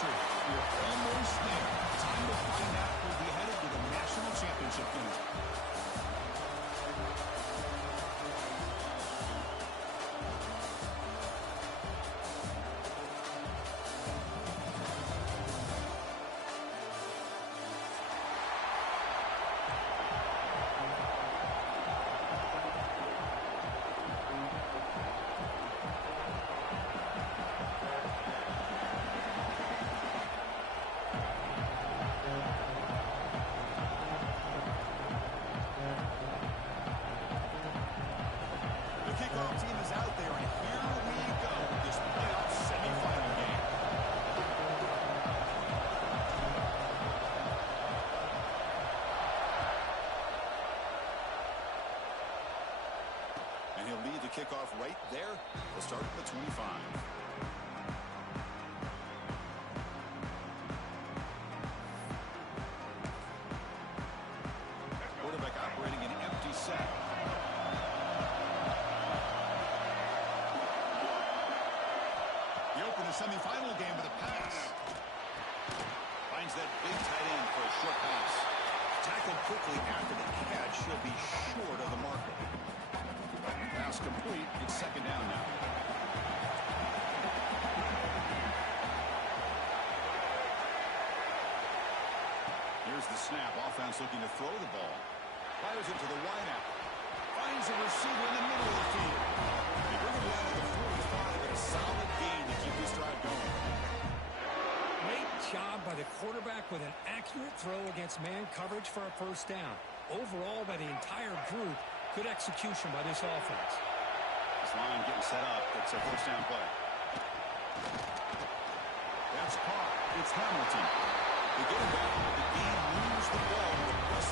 pressure. You're almost there. Time to find out who'll be headed to the national championship game. Kickoff team is out there, and here we go with this playoff semifinal game. And he'll lead the kickoff right there. We'll start at the 25. Quarterback operating an empty set. Semi-final game with a pass. Finds that big tight end for a short pass. Tackled quickly after the catch. He'll be short of the marker. Pass complete. It's second down now. Here's the snap. Offense looking to throw the ball. Fires it to the wideout. Finds a receiver in the middle of the field. They bring him down to the 45 and a solid gain to keep this drive going. Great job by the quarterback with an accurate throw against man coverage for a first down. Overall, by the entire group, good execution by this offense. This line getting set up. It's a first down play. That's caught. It's Hamilton. They get him down, but the game moves the ball to the +3.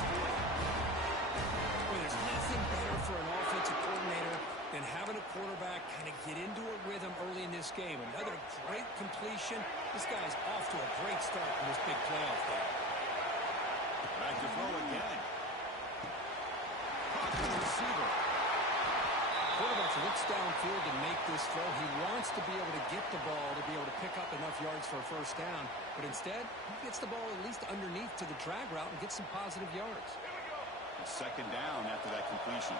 Well, there's nothing better for an offensive coordinator than having a quarterback kind of get into a rhythm early in this game. Another great completion. This guy's off to a great start in this big playoff game. Back to throw again. Caught the receiver. Quarterback looks downfield to make this throw. He wants to be able to get the ball to be able to pick up enough yards for a first down. But instead, he gets the ball at least underneath to the drag route and gets some positive yards. It's second down after that completion.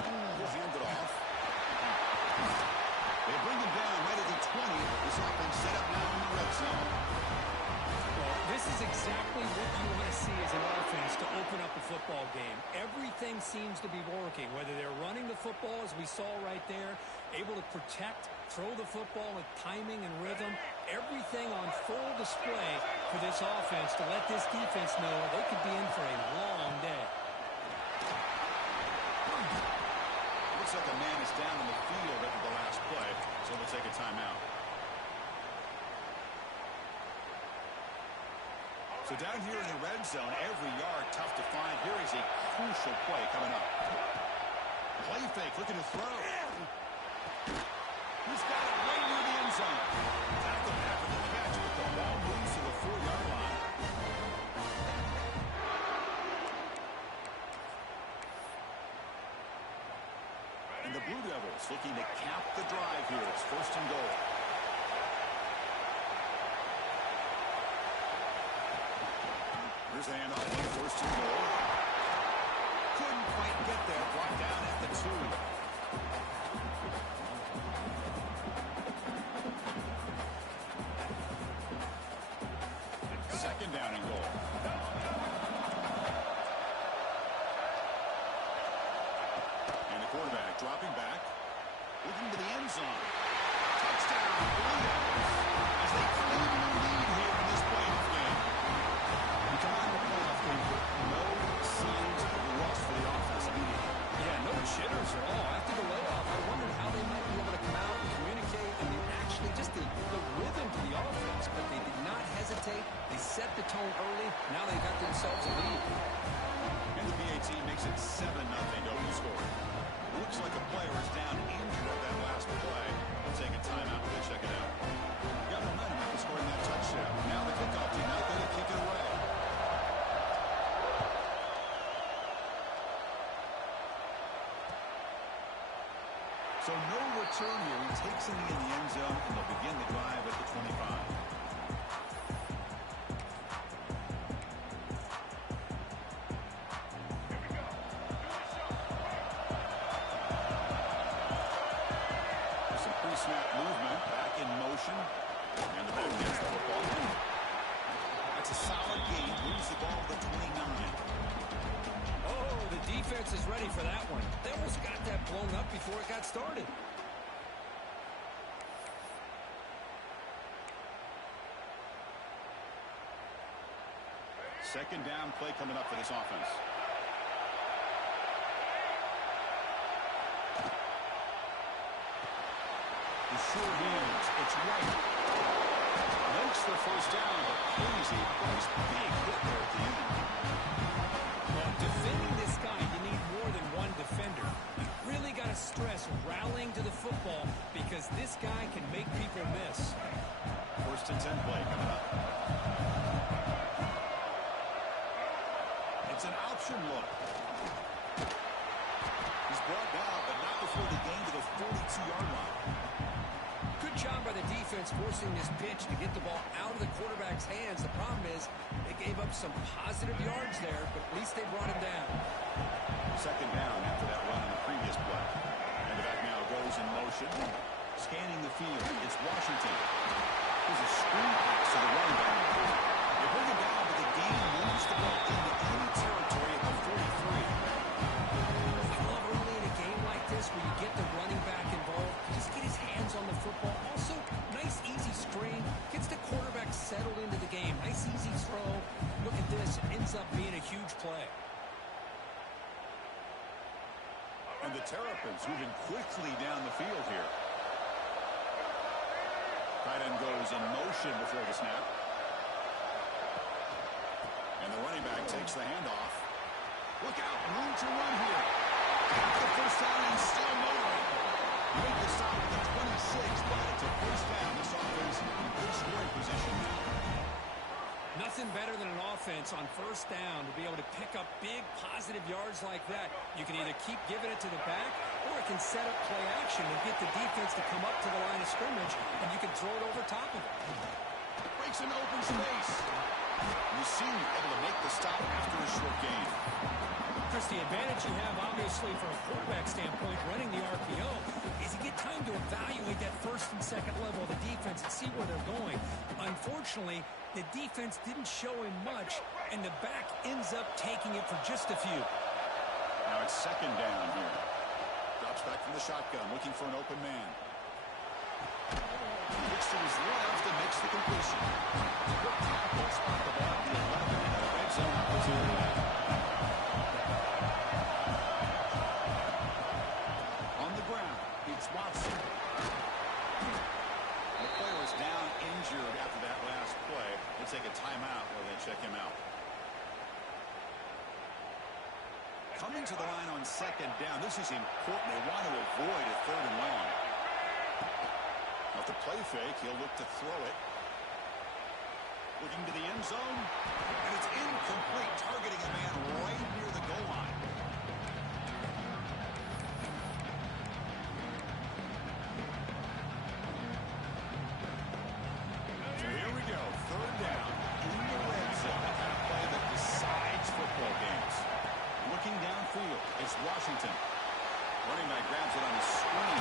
He'll hand it off. They bring him down right at the 20. This offense set up now in the red zone. Well, this is exactly what you want to see as an offense to open up a football game. Everything seems to be working, whether they're running the football, as we saw right there, able to protect, throw the football with timing and rhythm. Everything on full display for this offense to let this defense know they could be in for a long day. Looks like a man is down in the field after the last play, so they'll take a timeout. So down here in the red zone, every yard tough to find. Here is a crucial play coming up. Play fake, looking to throw. He's got it right near the end zone. Tackled after the catch, but the ball moves to the 4-yard line. And the Blue Devils looking to cap the drive here. It's first and goal. Here's the handoff on first and goal. Couldn't quite get there. Brought down at the 2. Second down and goal. And the quarterback dropping back. Looking to the end zone. Touchdown, Blue Devils. As they claim the lead here in this playoff game. We come out of the playoff game with no signs of rust for the offense immediately. Yeah, no jitters at all. So no return here. He takes it in the end zone, and they'll begin the drive at the 25. Some pre-snap movement, back in motion, and the ball gets the football. That's a solid gain. Moves the ball to the 29. Oh, the defense is ready for that one. They almost got that blown up before it got started. Second down play coming up for this offense. The short hands. It's right. Makes the first down, but crazy. Nice big hit there at the end. Well, defending this guy, you need more than one defender. You really got to stress rallying to the football because this guy can make people miss. First and 10 play coming up. It's an option look. He's brought down, but not before the gain to the 42-yard line. Good job by the defense forcing this pitch to get the ball out of the quarterback's hands. The problem is they gave up some positive yards there, but at least they brought him down. Second down after that run on the previous play. And the back now goes in motion. Scanning the field. It's Washington. There's a screen pass to the running back. They bring him down, but the game moves the ball into enemy territory at the 43. I love early in a game like this where you get the running back involved. Just get his hands on the football. Also, nice easy screen. Gets the quarterback settled into the game. Nice easy throw. Look at this. It ends up being a huge play. And the Terrapins moving quickly down the field here. Tight end goes in motion before the snap. And the running back takes the handoff. Look out, room to run here. Got the first down and still motoring. Make the stop at the 26, but it's a first down. This offense in good scoring position now. Nothing better than an offense on first down to be able to pick up big positive yards like that. You can either keep giving it to the back or it can set up play action and get the defense to come up to the line of scrimmage and you can throw it over top of it. Breaks into open space. You see able to make the stop after a short gain. Chris, the advantage you have, obviously, from a quarterback standpoint, running the RPO, is you get time to evaluate that first and second level of the defense and see where they're going. Unfortunately, the defense didn't show him much, and the back ends up taking it for just a few. Now it's second down here. Drops back from the shotgun, looking for an open man. Looks to his left and makes the completion. Good tackle, spot the ball at the 11, and a red zone opportunity. On the ground, it's Watson. The player was down injured after that last play. They'll take a timeout while they check him out. Coming to the line on second down. This is important. They want to avoid a third and long. Now, the play fake, he'll look to throw it. Looking to the end zone. And it's incomplete, targeting a man right near the goal line. So here we go. Third down in the red zone. The kind of play that decides football games. Looking downfield, it's Washington. Running back grabs it on the screen.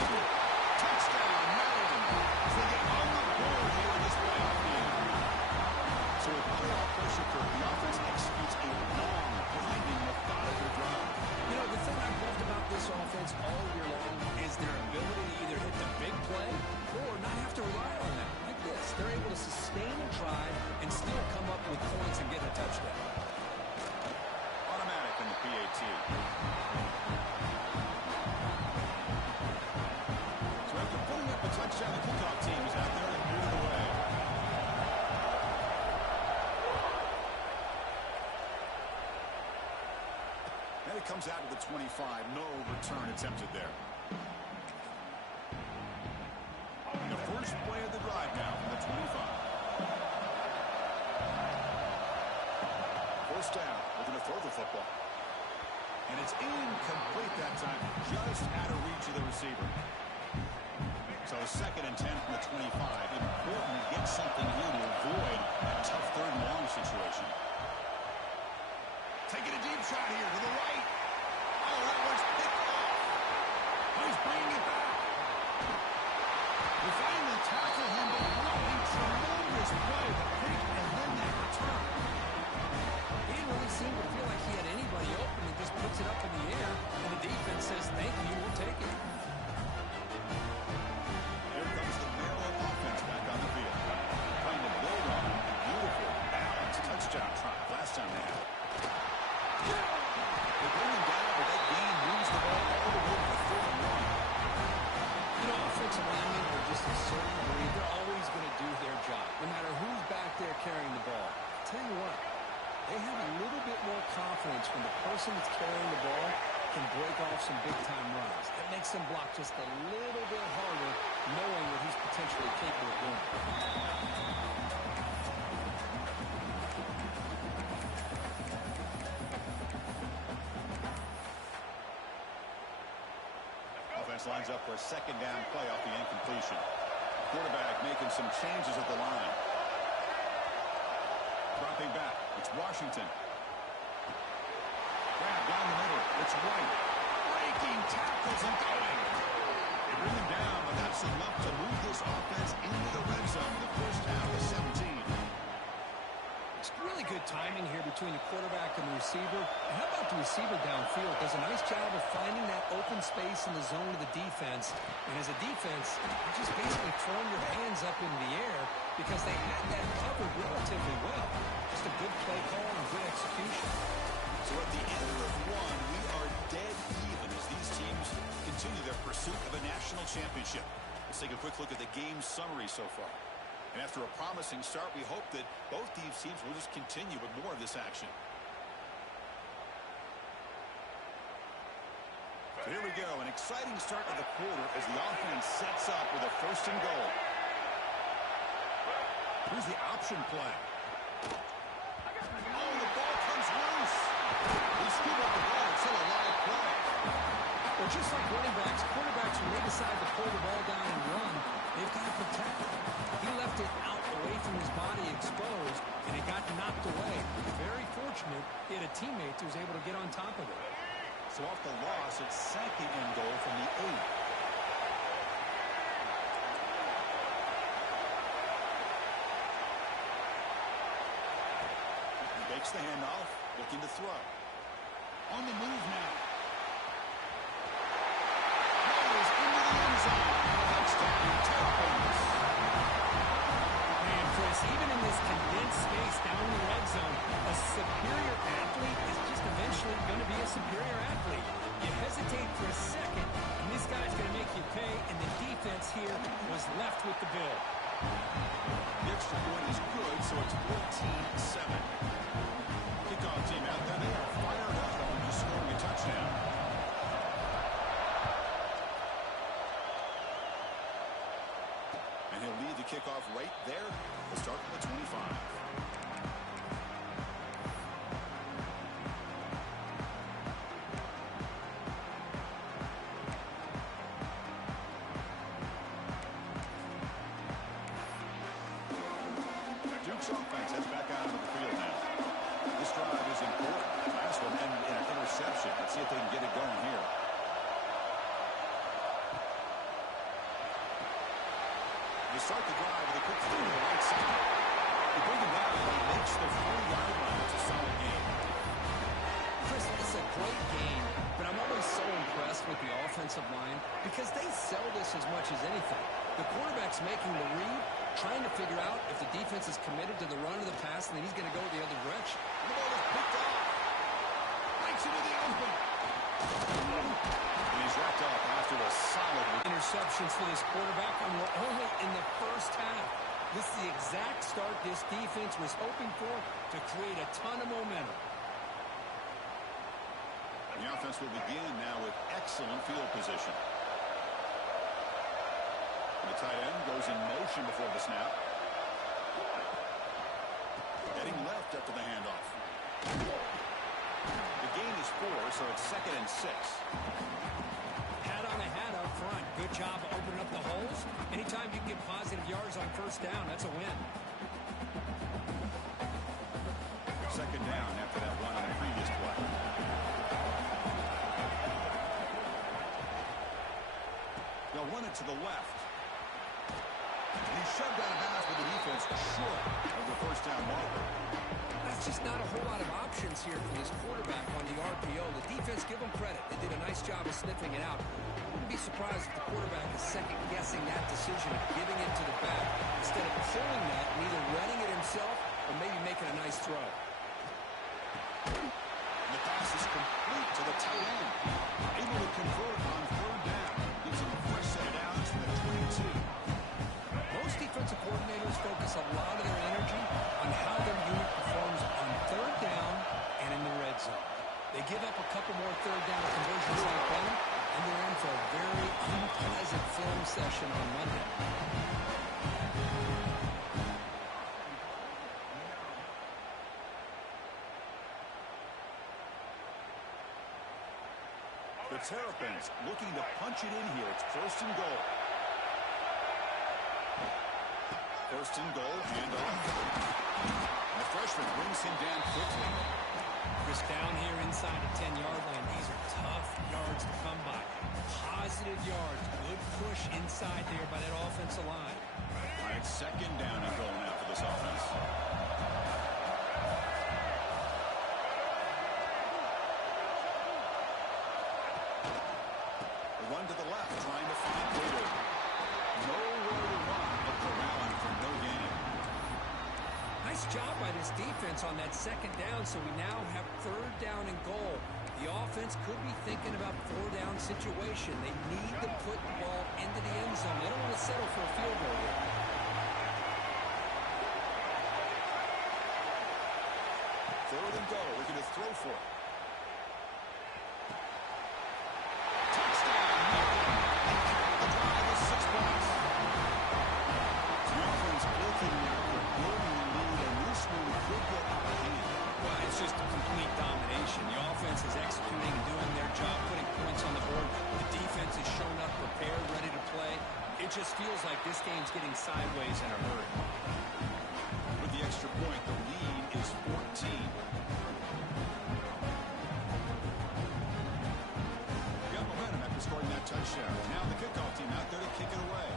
Touchdown, Maryland. So they get on the board here in this playoff game. So with playoff pressure curve, the offense executes a long, grinding, methodical drive. You know, the thing I've loved about this offense all year long is their ability to either hit the big play or not have to rely on that. Like this, they're able to sustain a drive and still come up with points and get a touchdown. Automatic in the PAT. So after putting up a touchdown, the kickoff team is out there and moving away. And it comes out to the 25. No return attempted there. The first play of the drive now from the 25. First down, looking to throw the football. And it's incomplete that time, just out of reach of the receiver. second and 10 from the 25. Important to get something here to avoid a tough third and long situation. Taking a deep shot here to the right. Oh, that one's picked off. He's bringing it back. They finally tackle him, but what a tremendous play. The pick and then that return. He didn't really seem to feel like he had anybody open. He just puts it up in the air, and the defense says, thank you, we'll take it. Here comes the Maryland offense back on the field. Trying to build on a beautiful, balanced touchdown drive last time they had it. They bring him down, but that gain moves the ball all the way to the 4th and 1. You know, offensive linemen are just a certain breed. They're always going to do their job, no matter who's back there carrying the ball. I'll tell you what, they have a little bit more confidence when the person that's carrying the ball can break off some big-time runs. It makes them block just a little bit harder, knowing what he's potentially capable of doing. Offense lines up for a second down play off the incompletion. Quarterback making some changes at the line. Dropping back. It's Washington. Grab down the middle. It's White. Breaking tackles and going. They bring him down, but that's enough to move this offense into the red zone in the first half of 17. It's really good timing here between the quarterback and the receiver. And how about the receiver downfield? Does a nice job of finding that open space in the zone of the defense. And as a defense, you just basically throwing your hands up in the air because they had that covered relatively well. Just a good play call and good execution. So at the end of one, we are dead even as these teams continue their pursuit of a national championship. Let's take a quick look at the game summary so far. And after a promising start, we hope that both these teams will just continue with more of this action. So here we go, an exciting start to the quarter as the offense sets up with a 1st and goal. Here's the option play. Oh, the ball comes loose. They scoop up the ball. It's still a live play. Well, just like running backs, quarterbacks, when they decide to pull the ball down and run, they've got to protect it. He left it out away from his body exposed, and it got knocked away. Very fortunate he had a teammate who was able to get on top of it. So off the loss, it's 2nd and goal from the 8. He makes the handoff, looking to throw. On the move now. Goes into the end zone. Touchdown, Terrapins. Man, Chris, even in this condensed space down in the red zone, a superior athlete is just eventually going to be a superior athlete. You hesitate for a second, and this guy's going to make you pay, and the defense here was left with the bill. The extra point is good, so it's 14-7. Kickoff team out there. They are fired up after just scoring a touchdown. And he'll lead the kickoff right there. We'll start from the 25. Offense heads back out into the field now. This drive is important. Last one ended in an interception. Let's see if they can get it going here. They start the drive with a quick throw to the right side. They bring him down, but he makes the 40-yard line. It's a solid game. Chris, it's a great game, but I'm always so impressed with the offensive line because they sell this as much as anything. The quarterback's making the read, trying to figure out if the defense is committed to the run or the pass, and then he's going to go the other direction. The ball is picked off. Breaks into the open. And he's wrapped up after a solid interceptions for this quarterback, and we're only in the first half. This is the exact start this defense was hoping for to create a ton of momentum. The offense will begin now with excellent field position. The tight end goes in motion before the snap. Heading left after the handoff. The gain is 4, so it's 2nd and 6. Hat on a hat up front. Good job opening up the holes, and get positive yards on first down, that's a win. Second down after that run on the previous play. They'll run it to the left. And he shoved out of bounds with the defense short of the first down marker. That's just not a whole lot of options here for this quarterback on the RPO. The defense, give them credit. They did a nice job of sniffing it out. I wouldn't be surprised if the quarterback is second-guessing that decision of giving it to the back instead of pulling that and either running it himself or maybe making a nice throw. And the pass is complete to the tight end. Able to convert on third down. Gives him a fresh set of downs from the 22. Most defensive coordinators focus a lot of their energy on how their unit performs on third down and in the red zone. They give up a couple more third down conversions like that, and they're in for a very unpleasant film session on Monday. The Terrapins looking to punch it in here. It's first and goal. First and goal, hand off. The freshman brings him down quickly. Chris, down here inside the 10-yard line, these are tough yards to come by. Positive yards, good push inside there by that offensive line. All right, second down and goal now for this offense. The run to the left, trying to find Waiter. Nowhere to run, but corralling for no gain. Nice job by this defense on that second down, so we now have third down and goal. The offense could be thinking about four-down situation. They need to put the ball into the end zone. They don't want to settle for a field goal here. Third and goal, looking to throw for it. It's just a complete domination. The offense is executing and doing their job, putting points on the board. The defense has shown up prepared, ready to play. It just feels like this game's getting sideways in a hurry. With the extra point, the lead is 14. Got momentum after scoring that touchdown. Now the kickoff team out there to kick it away.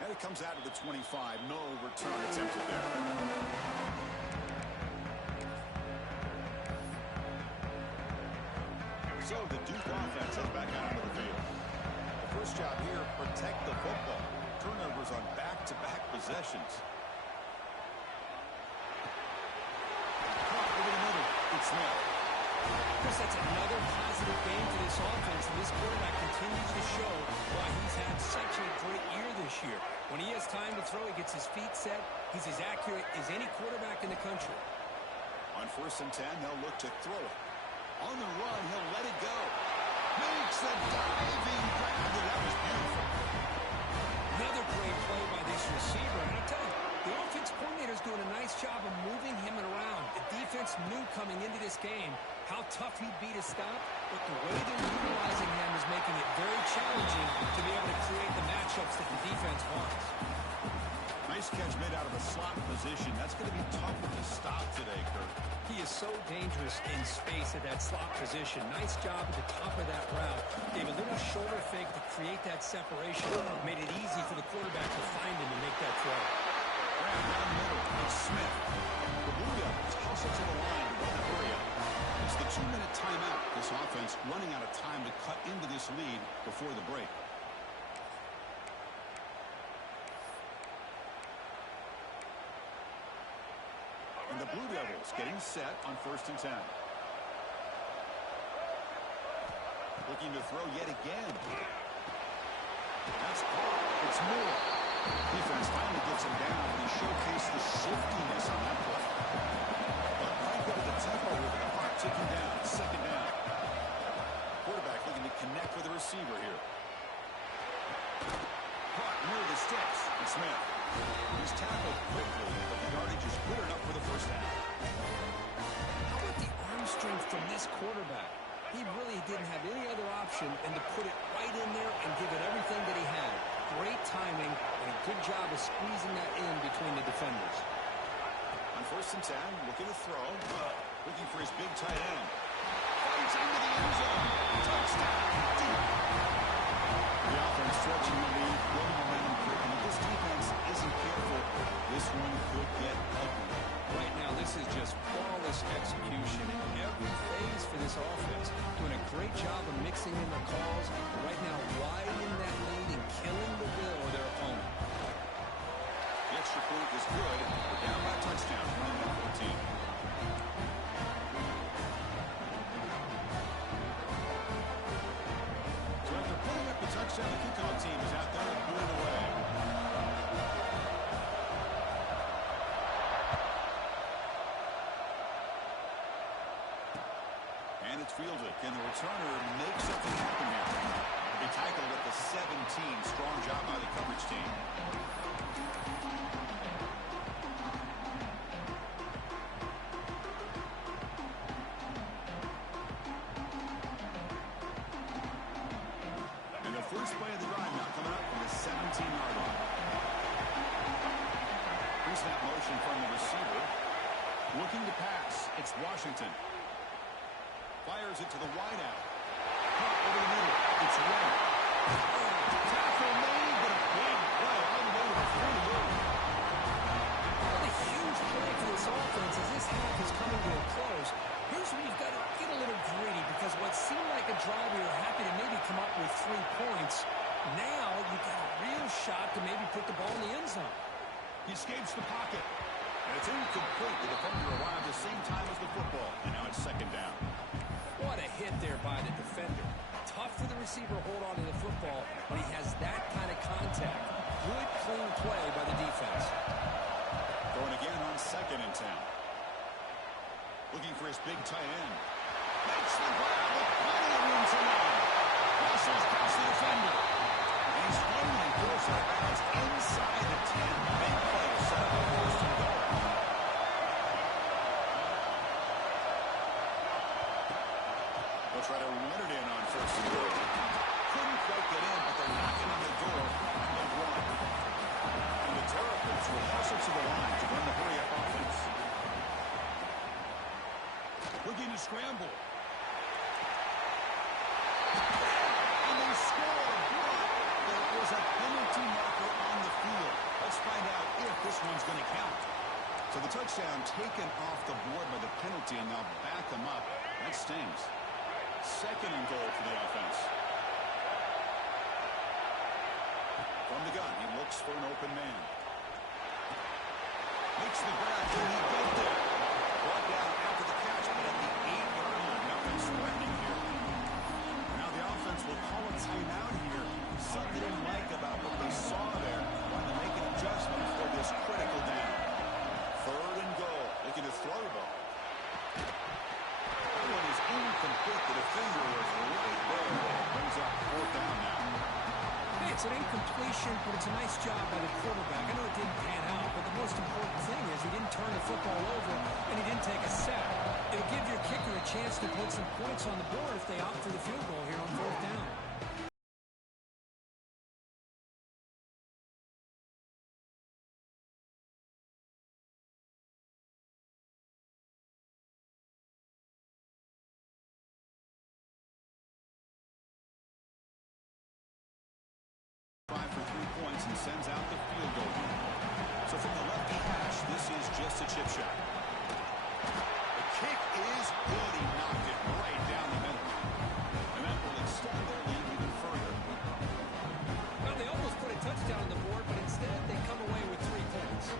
And it comes out of the 25. No return attempted there. So the Duke offense is back out onto the field. The first job here, protect the football. Turnovers on back-to-back possessions. Over the middle, it's Smith. Chris, that's another positive game for this offense, and this quarterback continues to show why he's had such a great year this year. When he has time to throw, he gets his feet set. He's as accurate as any quarterback in the country. On first and 10, they'll look to throw it. On the run, he'll let it go. Makes a diving grab. That was beautiful. Another great play by this receiver. And I'll tell you, the offense coordinator's doing a nice job of moving him around. The defense knew coming into this game how tough he'd be to stop, but the way they're utilizing him is making it very challenging to be able to create the matchups that the defense wants. Nice catch made out of a slot position. That's going to be tougher to stop today, Kirk. He is so dangerous in space at that slot position. Nice job at the top of that route. Gave a little shoulder fake to create that separation. Made it easy for the quarterback to find him and make that throw. Down the middle, it's Smith. The Blue Devils hustle to the line to run the hurry up. It's the 2-minute timeout. This offense running out of time to cut into this lead before the break. And the Blue Devils getting set on first and 10. Looking to throw yet again. That's caught. It's Moore. Defense finally gets him down, and he showcased the shiftiness on that play. But crank up the tempo with the clock ticking down. Second down. Quarterback looking to connect with the receiver here. Caught near the sticks. And Smith. He's tackled quickly, but the yardage is good enough for the first down. How about the arm strength from this quarterback? he really didn't have any other option than to put it right in there and give it everything that he had. Great timing and a good job of squeezing that in between the defenders. On 1st and 10, looking to throw. Looking for his big tight end. Fights into the end zone. Touchdown. Deep. The offense stretching the lead, building momentum quick. And if this defense isn't careful, this one could get ugly. Right now, this is just flawless execution in every phase for this offense. Doing a great job of mixing in the calls. Right now, widening that lead and killing the will of their opponent. The extra point is good. We're down by a touchdown, 21-14. So after putting up the touchdown, the kickoff team is out there and pulling away. And it's fielded. And the returner makes something happen here. They tackled at the 17. Strong job by the coverage team. And the first play of the drive now coming up from the 17-yard line. Pre-snap motion from the receiver. Looking to pass. It's Washington. Fires it to the wideout. Caught over the middle. It's Ray. Tackle made, but a big play all the way to the 48. What a huge play for this offense as this half is coming to a close. Here's where you've got to get a little greedy because what seemed like a drive you were happy to maybe come up with 3 points, now you've got a real shot to maybe put the ball in the end zone. He escapes the pocket. And it's incomplete. The defender arrived the same time as the football. And now it's 2nd down. What a hit there by the defender. Tough for the receiver to hold on to the football when he has that kind of contact. Good, clean play by the defense. Going again on 2nd and 10. Looking for his big tight end. Makes the grab with plenty of room to run. Muscles past the defender. And he's finally forced out of bounds inside the 10. Big play to set up a 1st and goal. They'll try to run it in on 1st and goal. Couldn't quite get in, but they're knocking on the door. They've won. And the Terrapins will hustle to the line to run the hurry-up offense. Looking to scramble. And they score. There was a penalty marker on the field. Let's find out if this one's going to count. So the touchdown taken off the board by the penalty, and they'll back them up. That stings. 2nd and goal for the offense. From the gun, he looks for an open man. Makes the grab. Can he get there? Brought down after the catch, but at the 8-yard line. Now it's threatening here. Now the offense will call a timeout here. Something they didn't like about what they saw there. Want to make an adjustment for this critical down. 3rd and goal. Looking to throw the ball. That one is incomplete. The defender was right there. Brings up 4th down now. Hey, it's an incompletion, but it's a nice job by the quarterback. I know it didn't pan out, but the most important thing is he didn't turn the football over and he didn't take a sack. It'll give your kicker a chance to put some points on the board if they opt for the field goal here on 4th down. For 3 points and sends out the field goal. So from the left hash, this is just a chip shot. The kick is good. He knocked it right down the middle. And that will extend their lead even further. Well, they almost put a touchdown on the board, but instead they come away with 3 points.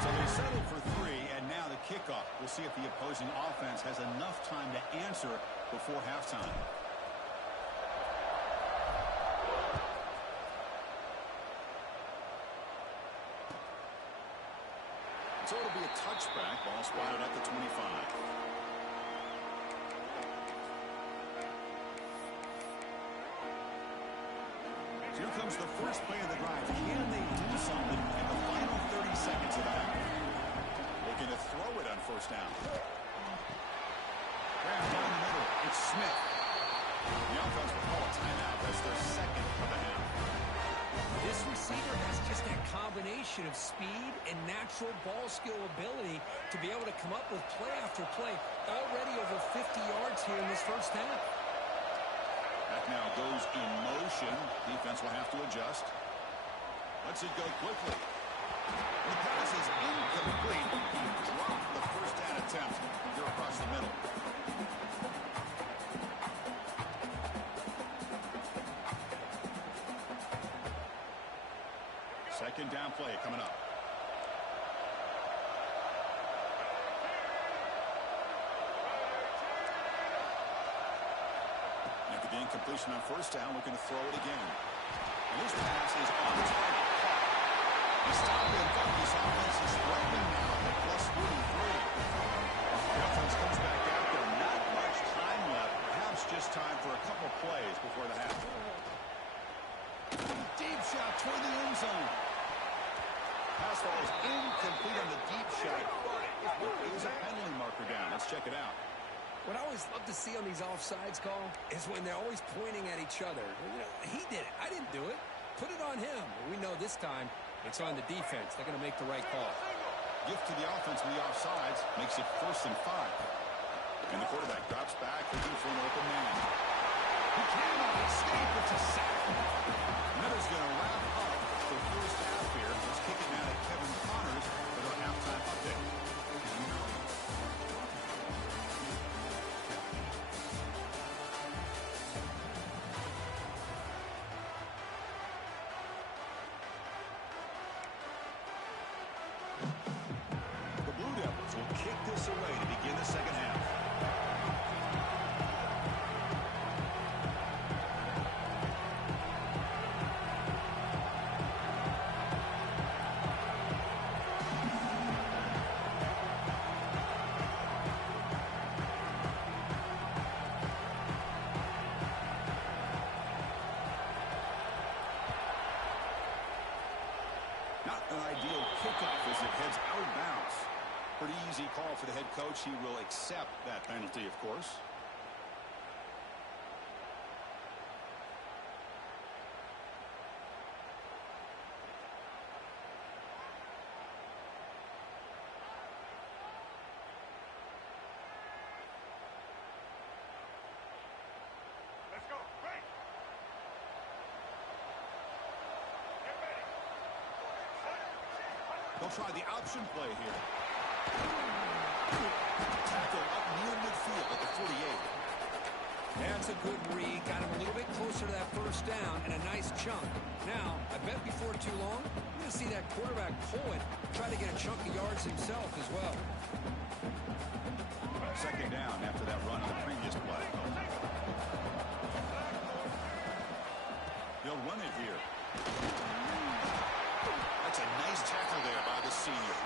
So they settled for 3, and now the kickoff. We'll see if the opposing offense has enough time to answer before halftime. So it'll be a touchback. Ball spotted at the 25. Here comes the first play of the drive. combination of speed and natural ball skill ability to be able to come up with play after play. Already over 50 yards here in this first half. That now goes in motion. Defense will have to adjust. Lets it go quickly. The pass is incomplete. He dropped the first down attempt here across the middle. Second down play coming up. After the incompletion on first down, looking to throw it again. And this pass is on target. The stop and focus offense is threatening now at plus 43. The offense comes back out there. Not much time left. Perhaps just time for a couple plays before the half. Deep shot toward the end zone. Pass ball is incomplete on the deep shot. It was a penalty marker down. Let's check it out. What I always love to see on these offsides call is when they're always pointing at each other. You know, he did it. I didn't do it. Put it on him. We know this time it's on the defense. They're going to make the right call. Gift to the offense with the offsides makes it 1st and 5. And the quarterback drops back looking for an open man. He cannot escape. It's a sack. And that is going to wrap up the first half here. Let's kick it now to Kevin Connors for the halftime update. The Blue Devils will kick this away to begin the second half. Not an ideal kickoff as it heads out of bounds. Pretty easy call for the head coach. He will accept that penalty, of course. Let's go. Break. They'll try the option play here. Tackle up near midfield at the 48. That's a good read. Got him a little bit closer to that first down and a nice chunk. Now, I bet before too long, you're going to see that quarterback pull it, try to get a chunk of yards himself as well. Second down after that run on the previous play. They'll run it here. That's a nice tackle there by the senior.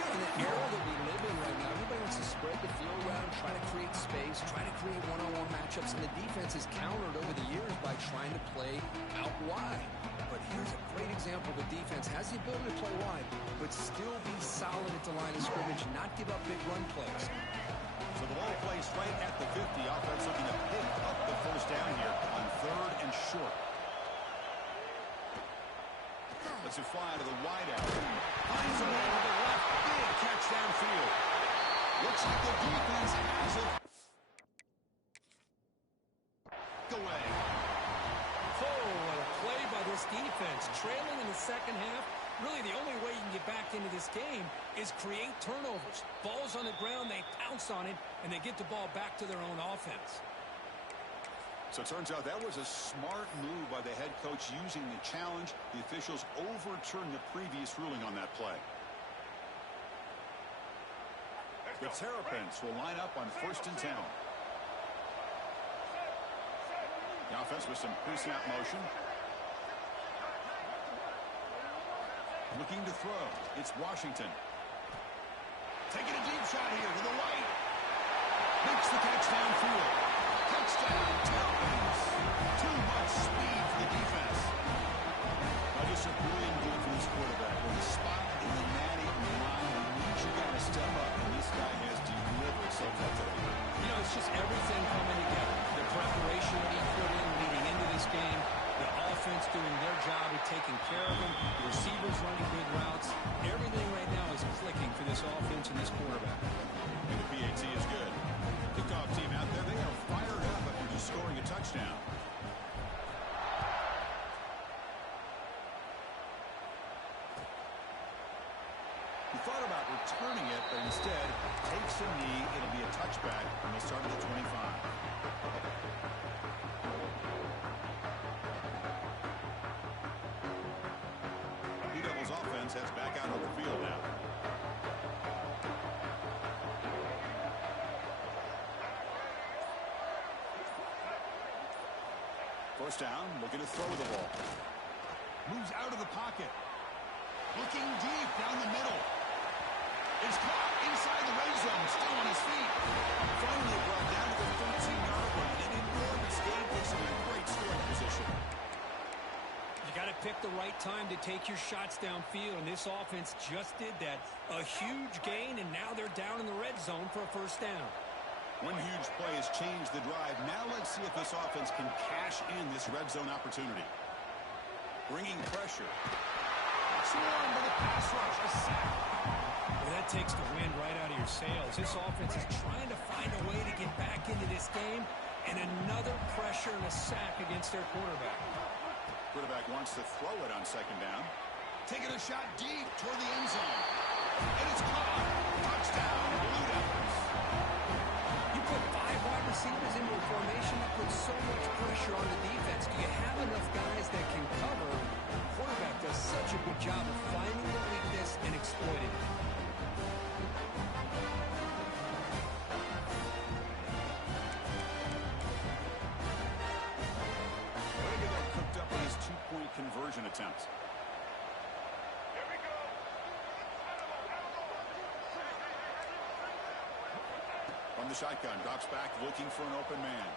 In the era that we live in right now, everybody wants to spread the field around, try to create space, try to create one-on-one matchups, and the defense has countered over the years by trying to play out wide. But here's a great example. The defense has the ability to play wide, but still be solid at the line of scrimmage, not give up big run plays. So the ball placed right at the 50. Offense looking to pick up the first down here on 3rd and short. Let's it fly to the wideout. Finds a man to the left. Big catch downfield. Looks like the defense has it. Away. Oh, what a play by this defense. Trailing in the second half. Really, the only way you can get back into this game is create turnovers. Ball's on the ground, they pounce on it, and they get the ball back to their own offense. So it turns out that was a smart move by the head coach using the challenge. The officials overturned the previous ruling on that play. The Terrapins will line up on 1st and 10. The offense with some pre-snap motion. Looking to throw. It's Washington. Taking a deep shot here to the right. Makes the catch downfield. Touchdown, Terrapins. Too much speed for the defense. Just a brilliant defense quarterback with a spot in the natty line. He needs you guys to step up, and this guy has delivered so far today. You know, it's just everything coming together. The preparation that he put in leading into this game, the offense defense doing their job of taking care of them. The receivers running good routes. Everything right now is clicking for this offense and this quarterback. And the PAT is good. Kickoff team out there, they are fired up after just scoring a touchdown. He thought about returning it, but instead takes a knee. It'll be a touchback, and they'll start at the 25. Blue Devils offense heads back out on the field now. First down, looking to throw the ball. Moves out of the pocket. Looking deep down the middle. It's caught inside the red zone, still on his feet. Finally brought down to the 13-yard line. An enormous gain puts him in great scoring position. You got to pick the right time to take your shots downfield, and this offense just did that. A huge gain, and now they're down in the red zone for a first down. One huge play has changed the drive. Now let's see if this offense can cash in this red zone opportunity. Bringing pressure. Swarmed by the pass rush. A sack. Well, that takes the wind right out of your sails. This offense is trying to find a way to get back into this game, and another pressure and a sack against their quarterback. Quarterback wants to throw it on second down. Taking a shot deep toward the end zone. And it's caught. Touchdown, Blue Devils. You put 5 wide receivers into a formation that puts so much pressure on the defense. Do you have enough guys that can cover? The quarterback does such a good job of finding the weakness and exploiting it. Way to get that cooked up on his two-point conversion attempt. Here we go. From the shotgun, drops back, looking for an open man.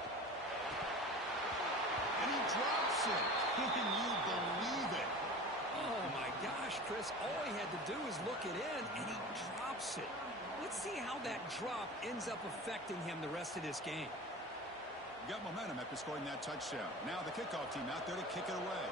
And he drops it. Can you believe it? Oh, my gosh, Chris. All he had to do is look it in, and he drops it. Let's see how that drop ends up affecting him the rest of this game. Got momentum after scoring that touchdown. Now the kickoff team out there to kick it away.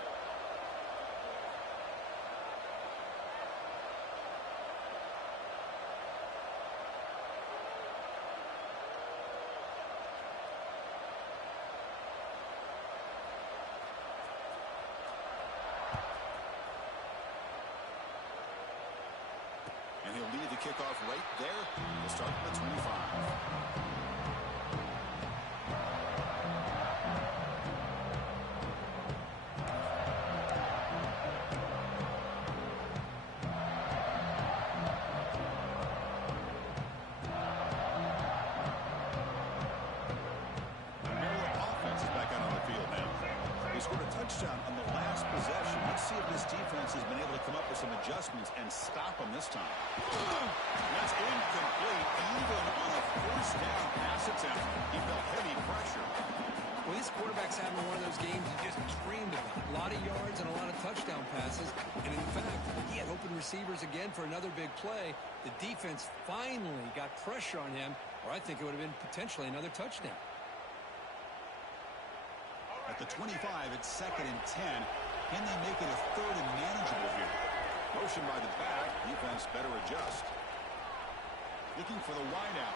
And he'll lead the kickoff right there. We'll start from the 25. Scored a touchdown on the last possession. Let's see if this defense has been able to come up with some adjustments and stop them this time. That's incomplete, even on a first down pass attempt. He felt heavy pressure. Well, this quarterback's having one of those games he just dreamed about. A lot of yards and a lot of touchdown passes. And in fact, he had open receivers again for another big play. The defense finally got pressure on him, or I think it would have been potentially another touchdown. At the 25, it's 2nd and 10. Can they make it a 3rd and manageable here? Motion by the back. Defense better adjust. Looking for the wideout.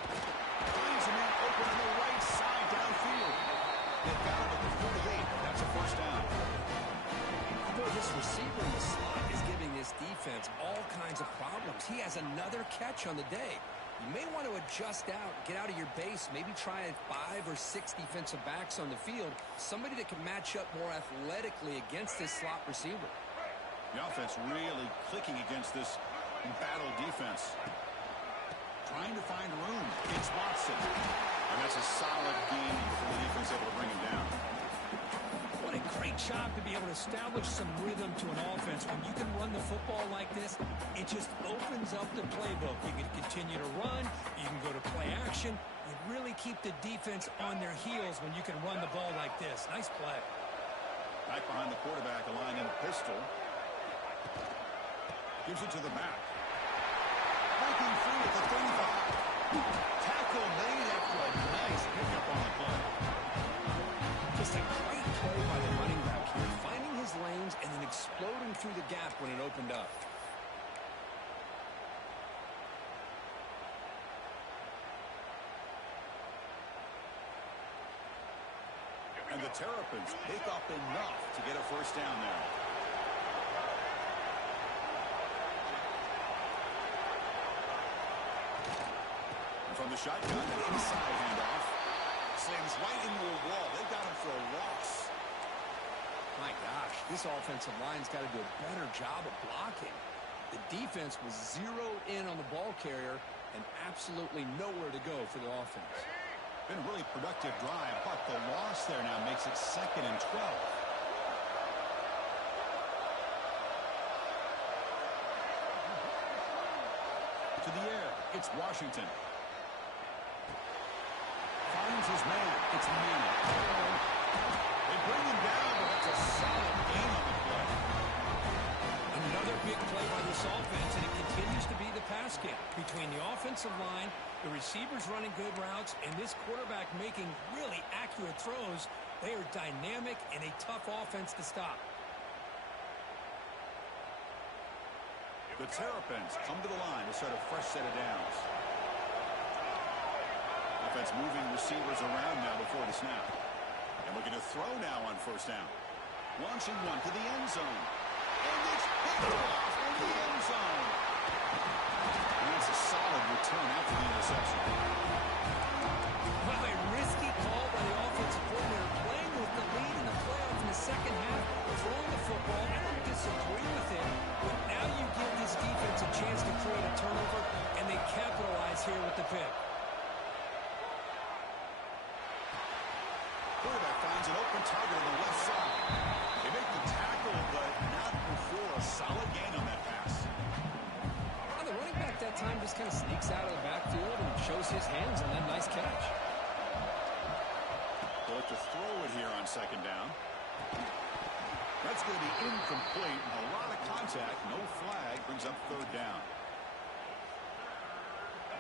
Finds a man open on the right side downfield. They've got him at the 48. That's a first down. Boy, this receiver in the slot is giving this defense all kinds of problems. He has another catch on the day. You may want to adjust out, get out of your base, maybe try 5 or 6 defensive backs on the field, somebody that can match up more athletically against this slot receiver. The offense really clicking against this battle defense. Trying to find room. It's Watson. And that's a solid game before the defense able to bring him down. What a great job to be able to establish some rhythm to an offense. When you can run the football like this, it just opens up the playbook. You can continue to run. You can go to play action. You really keep the defense on their heels when you can run the ball like this. Nice play. Back behind the quarterback, a line in the pistol. Gives it to the back. Breaking free at the 35. Tackle made after a nice pickup on the play. Just a great play by the running back here, finding his exploding through the gap when it opened up. And the Terrapins pick up enough to get a first down there. And from the shotgun, an inside handoff. Slams right into a wall. They got him for a loss. My gosh, this offensive line's got to do a better job of blocking. The defense was zeroed in on the ball carrier and absolutely nowhere to go for the offense. Been a really productive drive, but the loss there now makes it 2nd and 12. To the air, it's Washington. Finds his man. It's Manning. They bring him down, but it's a solid gain on the play. Another big play by this offense, and it continues to be the pass game. Between the offensive line, the receivers running good routes, and this quarterback making really accurate throws, they are dynamic and a tough offense to stop. The Terrapins come to the line to start a fresh set of downs. Offense moving receivers around now before the snap. And looking to throw now on first down. Launching one to the end zone. And it's picked off in the end zone. And that's a solid return after the interception. Well, a risky call by the offensive coordinator, playing with the lead in the playoff in the second half, throwing the football. I don't disagree with him, but now you give this defense a chance to create a turnover, and they capitalize here with the pick. Quarterback finds an open target on the left side. They make the tackle, but not before a solid gain on that pass. Well, the running back that time just kind of sneaks out of the backfield and shows his hands on that nice catch. They'll look to throw it here on second down. That's going to be incomplete. A lot of contact. No flag. Brings up third down.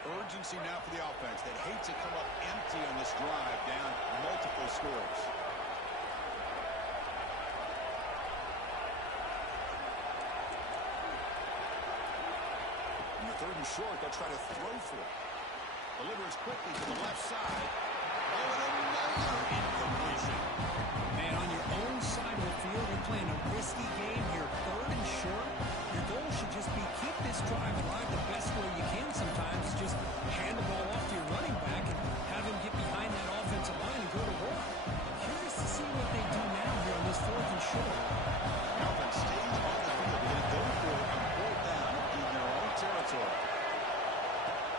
Urgency now for the offense. They hate to come up empty on this drive, down multiple scores. In the 3rd and short, they'll try to throw for it. Delivers quickly to the left side. Oh, and another incompletion. Man, on your own side of the field, you're playing a risky game here. 3rd and short. Your goal should just be keep this drive alive the best way you can sometimes. Just hand the ball off to your running back and have him get behind that offensive line and go to work. Curious to see what they do now here on this 4th and short. The offense stays on the field. They're going to go for it and pull down in their own territory.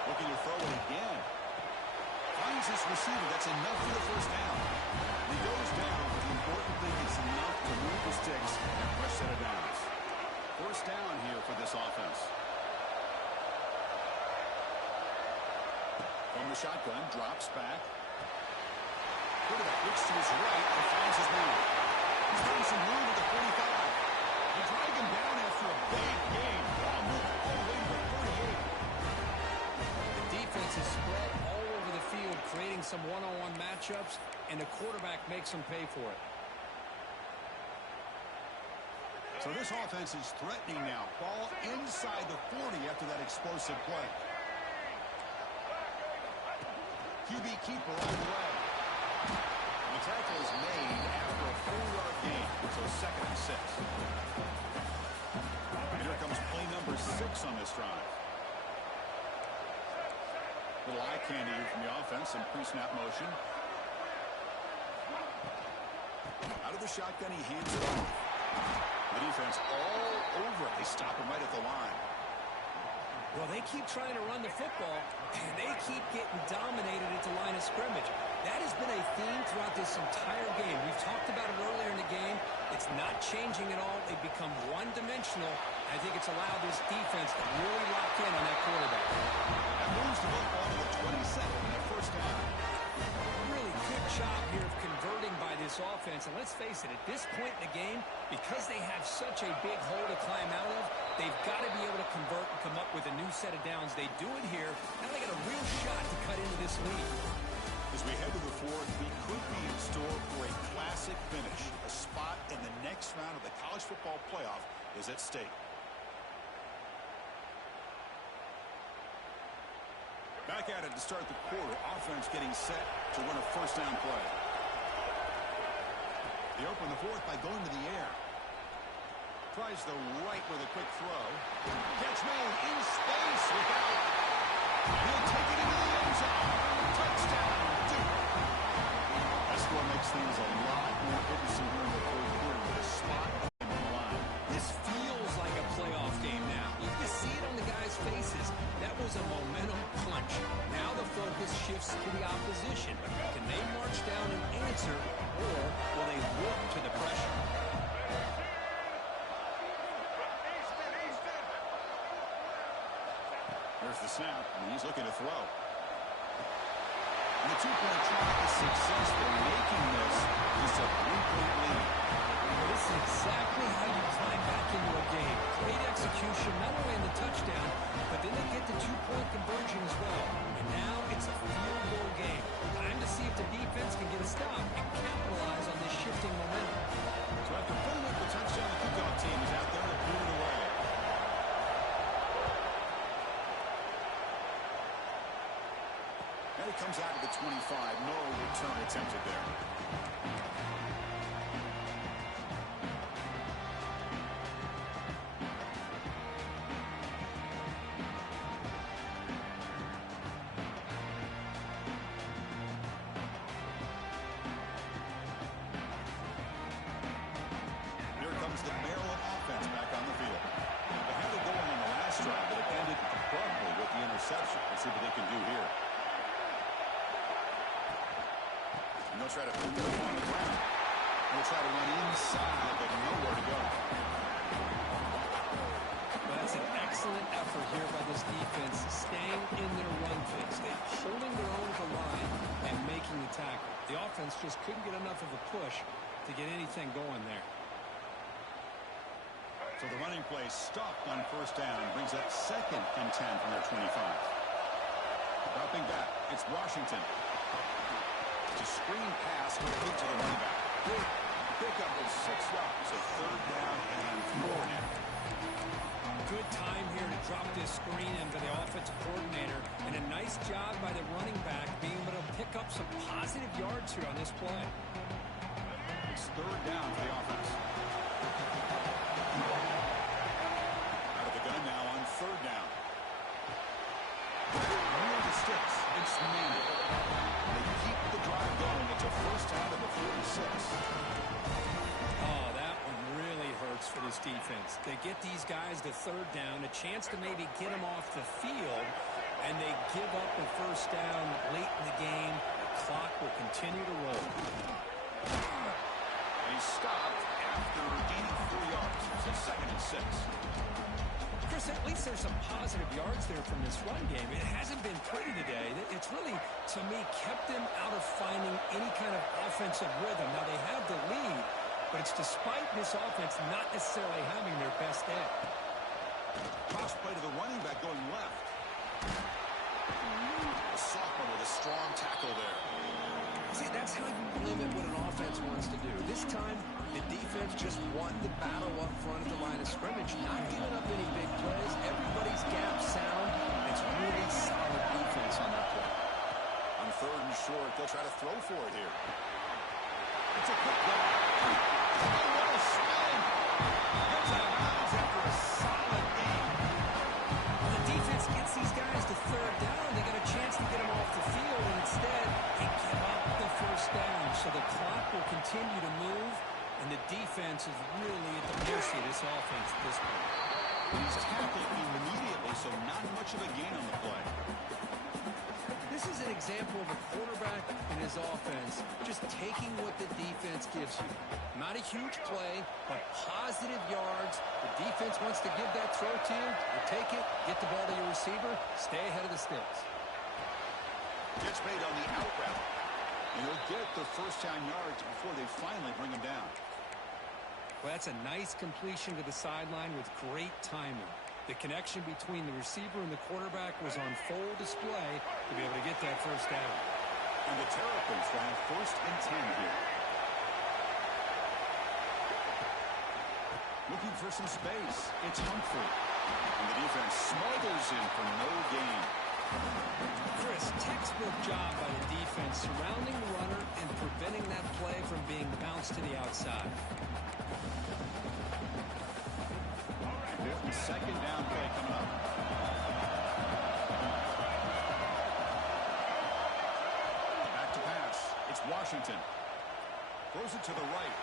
Looking to throw it again. Finds this receiver. That's enough for the first down. He goes down, but the important thing is enough to move the sticks and a fresh set of downs. First down here for this offense. From the shotgun, drops back. Quarterback looks to his right and finds his man. He's getting some room at the 45. They drag him down after a big game. Ball moved all the way to the 38. The defense is spread all over the field, creating some one-on-one matchups, and the quarterback makes them pay for it. So this offense is threatening now. Ball inside the 40 after that explosive play. QB keeper all the way. The tackle is made after a 4-yard gain, so 2nd and 6. And here comes play number 6 on this drive. Little eye candy from the offense in pre-snap motion. Out of the shotgun, he hands it off. The defense all over it. They stop him right at the line. Well, they keep trying to run the football, and they keep getting dominated at the line of scrimmage. That has been a theme throughout this entire game. We've talked about it earlier in the game. It's not changing at all. They've become one-dimensional. I think it's allowed this defense to really lock in on that quarterback. That moves the football to the 27 and a first down. Really good job here of converting by this offense. And let's face it, at this point in the game, because they have such a big hole to climb out of, they've got to be able to convert and come up with a new set of downs. They do it here. Now they got a real shot to cut into this lead. The As we head to the fourth, we could be in store for a classic finish. A spot in the next round of the college football playoff is at stake. Back at it to start the quarter. Offense getting set to run a first down play. They open the fourth by going to the air. Tries the right with a quick throw. Catch made in space without. He'll take it into the end zone. Touchdown, Duke. That score makes things a lot more interesting here in the fourth quarter with a spot on the line. This feels like a playoff game now. You can see it on the guys' faces. That was a momentum punch. Now the focus shifts to the opposition. Can they march down and answer, or will they look to the pressure? There's the snap, and he's looking to throw. And the two-point try is successful, making this just a 3-point lead. This is exactly how you climb back into a game. Great execution, not only in the touchdown, but then they get the two-point conversion as well. And now it's a field goal game. Time to see if the defense can get a stop and capitalize on this shifting momentum. So after putting up the touchdown, the kickoff team is out there to boot it away. And it comes out of the 25. No return attempted there. The Maryland offense back on the field. They had it going on the last drive, but it ended abruptly with the interception. Let's see what they can do here. And they'll try to put it on the ground. They'll try to run inside, but nowhere to go. Well, that's an excellent effort here by this defense, staying in their run phase. They're holding their own to the line and making the tackle. The offense just couldn't get enough of a push to get anything going there. So the running play stopped on first down. Brings up 2nd and 10 from their 25. Dropping back, it's Washington. It's a screen pass complete to the running back. Good pickup of 6 yards. So 3rd down and 4 now. Good time here to drop this screen in for the offensive coordinator. And a nice job by the running back being able to pick up some positive yards here on this play. It's 3rd down for the offense. Out of the gun now on 3rd down. Near the sticks. It's Manning. They keep the drive going. It's a first down at the 46. Oh, that one really hurts for this defense. They get these guys to 3rd down, a chance to maybe get them off the field, and they give up a first down late in the game. The clock will continue to roll. He stopped after gaining 4 yards. So 2nd and 6. Chris, at least there's some positive yards there from this run game. It hasn't been pretty today. It's really, to me, kept them out of finding any kind of offensive rhythm. Now, they have the lead, but it's despite this offense not necessarily having their best day. Cross play to the running back going left. A sophomore with a strong tackle there. See, that's how you limit what an offense wants to do. This time, the defense just won the battle up front at the line of scrimmage, not giving up any big plays. Everybody's gap sound. It's really solid defense on that play. On 3rd and short, they'll try to throw for it here. It's a quick run. Oh, what a spin! Gets out of bounds after a solid game. When the defense gets these guys to 3rd down, they got a chance to get them off the field, and instead, they give up the first down. So the clock will continue to move, and the defense is really at the mercy of this offense at this point. He's tackled immediately, so not much of a gain on the play. This is an example of a quarterback and his offense just taking what the defense gives you. Not a huge play, but positive yards. The defense wants to give that throw to you. You take it, get the ball to your receiver, stay ahead of the sticks. Gets made on the out route. And he'll get the first down yards before they finally bring him down. Well, that's a nice completion to the sideline with great timing. The connection between the receiver and the quarterback was on full display to be able to get that first down. And the Terrapins will have 1st and 10 here. Looking for some space. It's Humphrey. And the defense smothers in for no gain. Chris, textbook job by the defense surrounding the runner and preventing that play from being bounced to the outside. 52nd down play coming up. Back to pass. It's Washington. Throws it to the right.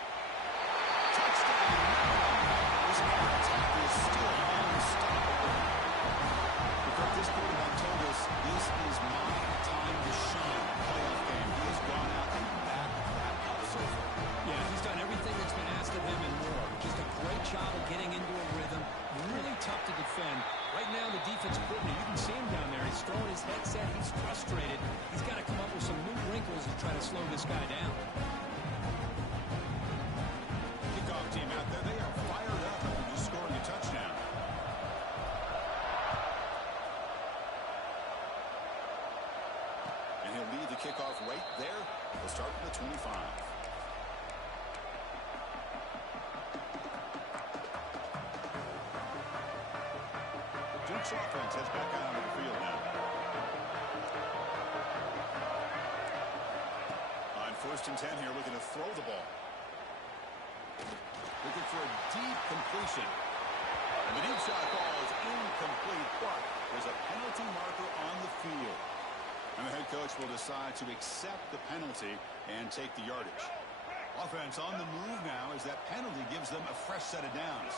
Touchdown. This attack is still unstoppable. But this quarterback told us this is my time to shine. Playoff game. He has gone out and backed that up so far. Yeah, he's done everything that's been asked of him and more. Just a great job of getting into a rhythm. Really tough to defend. Right now, the defensive coordinator, you can see him down there. He's throwing his headset. He's frustrated. He's got to come up with some new wrinkles to try to slow this guy down. Kickoff team out there. They are fired up after just scoring a touchdown. And he'll lead the kickoff right there. We'll start from the 25. Duke's offense heads back out onto the field now. On 1st and 10 here, looking to throw the ball. Looking for a deep completion. And the deep shot ball is incomplete, but there's a penalty marker on the field. And the head coach will decide to accept the penalty and take the yardage. Offense on the move now as that penalty gives them a fresh set of downs.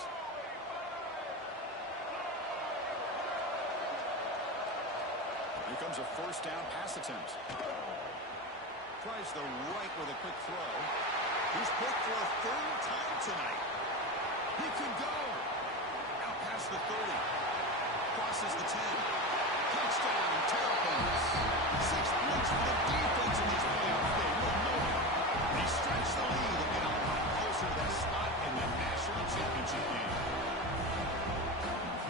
Here comes a 1st down pass attempt. Tries the right with a quick throw. He's picked for a 3rd time tonight. He can go. Out past the 30. Crosses the 10. Touchdown, Terrapins. 6 points for the defense in this playoff game. No more. They stretch the lead and get a lot closer to that spot in the national championship game.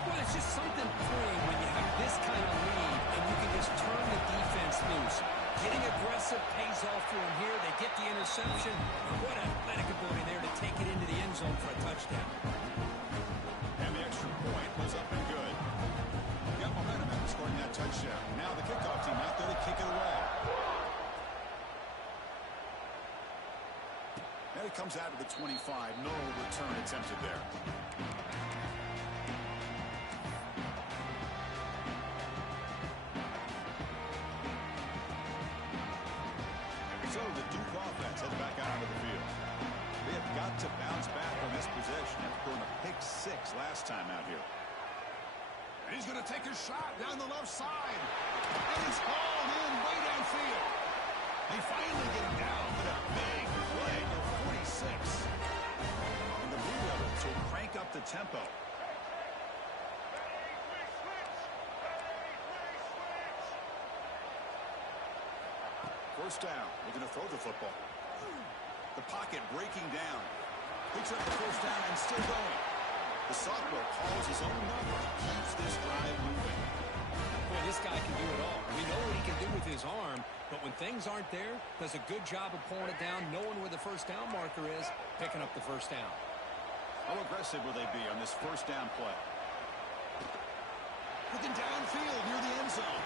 Well, it's just something freeing when you have this kind of lead and you can just turn the defense loose. Getting aggressive pays off for them here. They get the interception. What athletic ability there to take it into the end zone for a touchdown. And the extra point was up and good. Got momentum after scoring that touchdown. Now the kickoff team out there to kick it away. And it comes out to the 25. No return attempted there. So the Duke offense heads back out onto the field. They have got to bounce back on this possession after throwing a pick 6 last time out here. And he's going to take a shot down the left side. And it's hauled in way downfield. They finally get him down, but a big play to 46. And the Blue Devils will crank up the tempo. First down. Looking to throw the football. The pocket breaking down. Picks up the 1st down and still going. The sophomore calls his own number. Keeps this drive moving. Boy, this guy can do it all. We know what he can do with his arm, but when things aren't there, does a good job of pulling it down, knowing where the 1st down marker is, picking up the 1st down. How aggressive will they be on this 1st down play? Looking downfield near the end zone.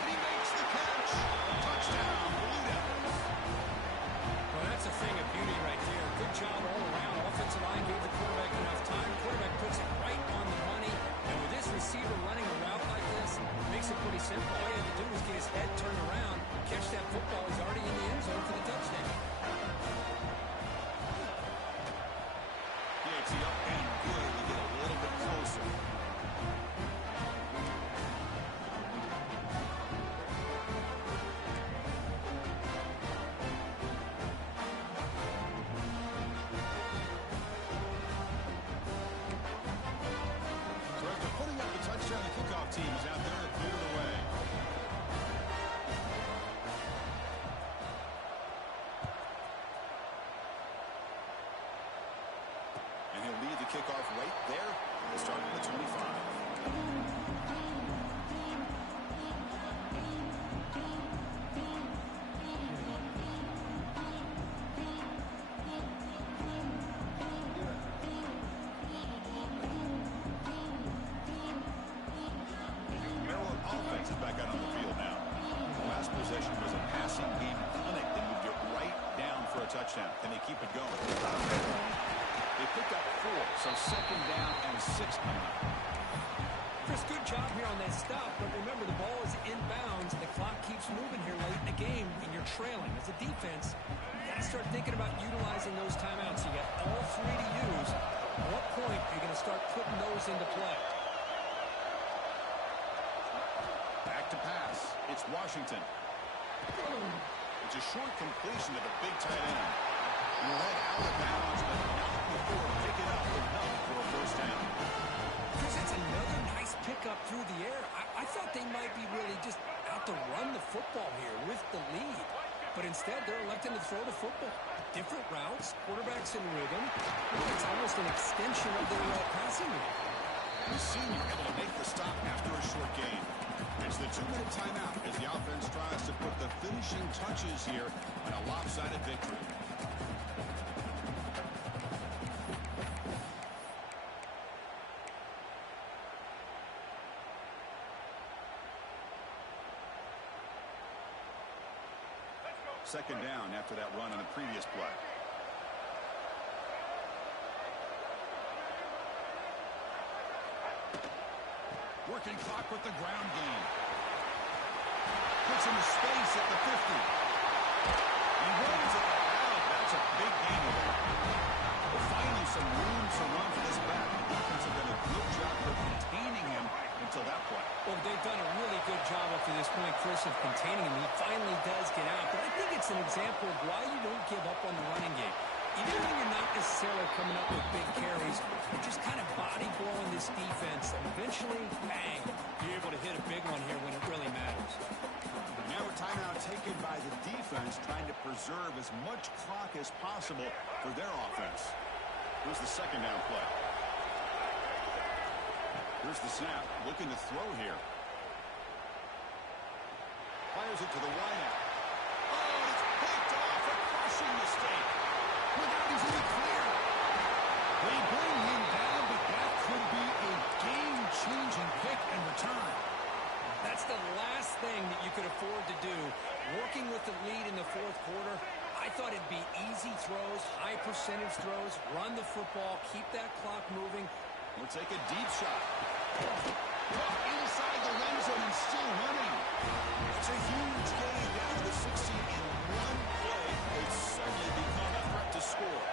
And he makes the catch. Touchdown, Blue Devils. Well, that's a thing of beauty right there. Good job all around. Offensive line gave the quarterback enough time. Quarterback puts it right on the money. And with this receiver running a route like this, it makes it pretty simple. All he had to do was get his head turned around, catch that football. He's already in the end zone for the touchdown. Gets the up and good to get a little bit closer. Team is out there to clear it away. And he'll lead the kickoff right there. We'll start at the 25. keep it going. They picked up 4, so second down and 6 coming up. Chris, good job here on that stop, but remember the ball is inbounds and the clock keeps moving here late in the game and you're trailing. As a defense, you got to start thinking about utilizing those timeouts. You got all 3 to use. At what point are you going to start putting those into play? Back to pass. It's Washington. It's a short completion to the big tight end. He led out of bounds, but not before picking up enough for a first down. Chris, it's another nice pickup through the air. I thought they might be really just out to run the football here with the lead. But instead, they're electing to throw the football. Different routes, quarterbacks in rhythm. It's almost an extension of their passing game. The senior able to make the stop after a short gain. It's the 2-minute timeout as the offense tries to put the finishing touches here on a lopsided victory. Second down after that run on the previous play. Working clock with the ground game. Puts him in space at the 50. He runs at the half. That's a big gain. Well, finally some room to run for this back. The defense have done a good job of containing him until that point. Well, they've done a really good job up to this point, Chris, of containing him. He finally does get out. But I think it's an example of why you don't give up on the running game. Even when you're not necessarily coming up with big carries, you're just kind of body blowing this defense. And eventually, bang, you're able to hit a big one here when it really matters. Now a timeout taken by the defense, trying to preserve as much clock as possible for their offense. Here's the second down play. Here's the snap, looking to throw here. Fires it to the wideout. Oh, it's picked off, a crushing mistake. Without he's in the clear. They bring him down, but that could be a game-changing pick and return. That's the last thing that you could afford to do. Working with the lead in the fourth quarter, I thought it'd be easy throws, high percentage throws, run the football, keep that clock moving. We'll take a deep shot. Inside the end zone and still running. It's a huge gain down to the 60 in one play. It's suddenly become a threat to score.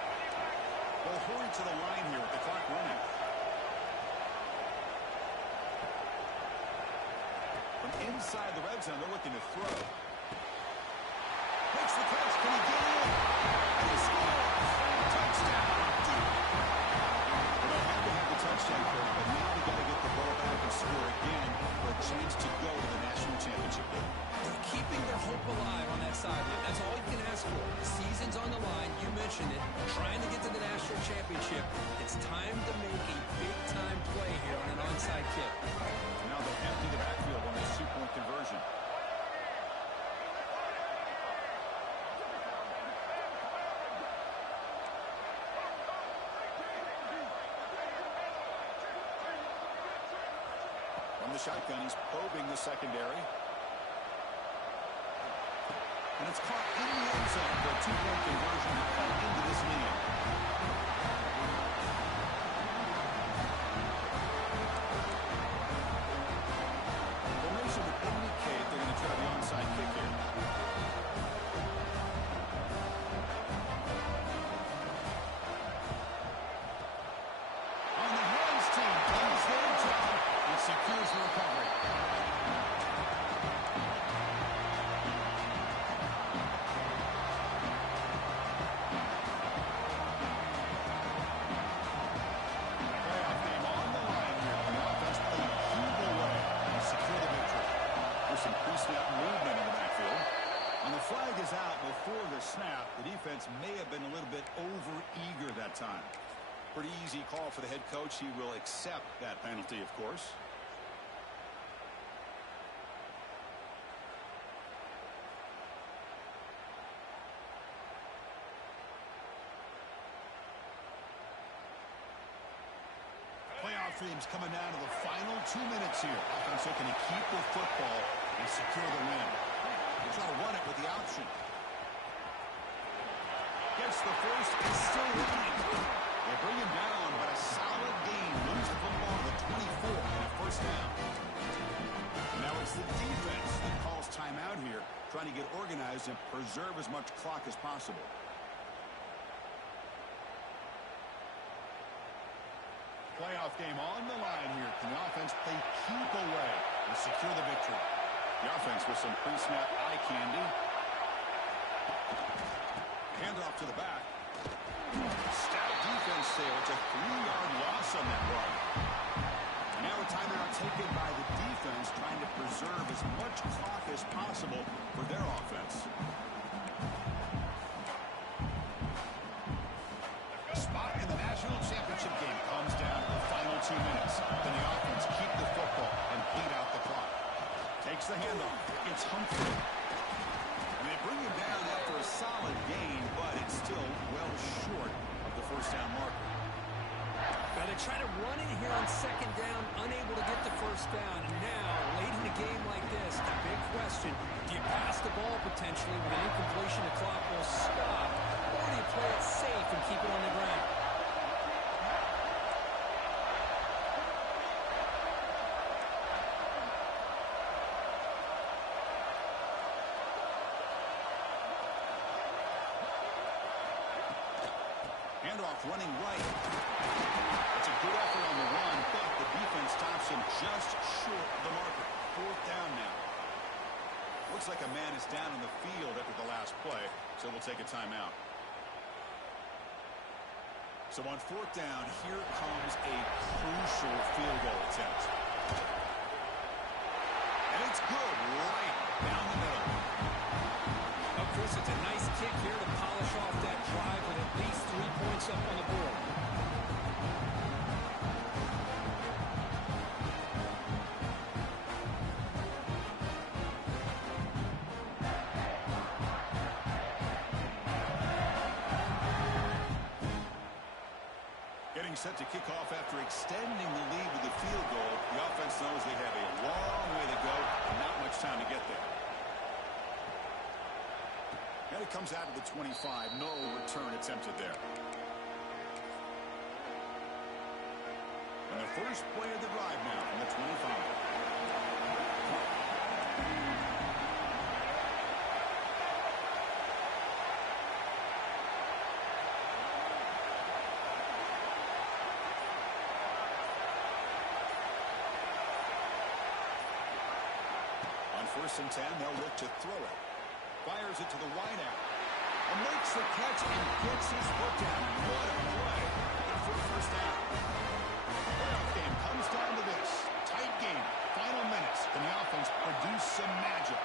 Well, hurry to the line here with the clock running. From inside the red zone, they're looking to throw. Makes the catch. Can he get in? And he scores. Touchdown. Well, they had to have the touchdown for it, but now they got to get the ball back and score again for a chance to go to the national championship game. They're keeping their hope alive on that sideline. That's all you can ask for. The season's on the line. You mentioned it. Trying to get to the national championship. It's time to make a big-time play here on an onside kick. Now they'll empty the backfield on this two-point conversion. From the shotgun, he's probing the secondary. And it's caught in the end zone for a two-point conversion into this lead. Formation would indicate they're going to try the onside kick here. On the hands team, does their job and secures the recovery. Playoff game on the line here. The offense played Hugo way and secure the victory. There's some pre-snap movement in the backfield. And the flag is out before the snap. The defense may have been a little bit over-eager that time. Pretty easy call for the head coach. He will accept that penalty, of course. Playoff teams coming down to the final 2 minutes here. Offense looking to keep the football and secure the win. They're trying to run it with the option. Gets the first, and still running. They bring him down, but a solid gain. Moves the football to the 24 and a first down. Now it's the defense that calls timeout here, trying to get organized and preserve as much clock as possible. Playoff game on the line here. Can the offense play keep away and secure the victory? The offense with some pre-snap eye candy. Handoff to the back. Stout defense there. It's a 3-yard loss on that run. Now a timeout taken by the defense, trying to preserve as much clock as possible for their offense. Spot in the national championship game comes down to the final 2 minutes. Then the offense keep the football and bleed out the clock. Takes the handoff. It's Humphrey. And they bring him down after a solid gain, but it's still well short of the first down marker. Now they try to run it here on second down, unable to get the first down. And now, late in a game like this, the big question, do you pass the ball potentially with an incompletion? The clock will stop. Or do you play it safe and keep it on the ground? Handoff running right. It's a good effort on the run, but the defense stops him just short of the marker. Fourth down now. Looks like a man is down on the field after the last play, so we'll take a timeout. So on fourth down, here comes a crucial field goal attempt. And it's good right down the middle. Oh, Chris, it's a nice kick here to polish off that drive with at least 3 points up on the board. Getting set to kick off after extending the lead with the field goal. The offense knows they have a long way to go and not much time to get there. And it comes out of the 25. No return attempted there. And the first play of the drive now from the 25. On 1st and 10, they'll look to throw it. Fires it to the wideout. And makes the catch and gets his foot down. What a play. And for a first down. Playoff game comes down to this. Tight game. Final minutes. Can the offense produce some magic?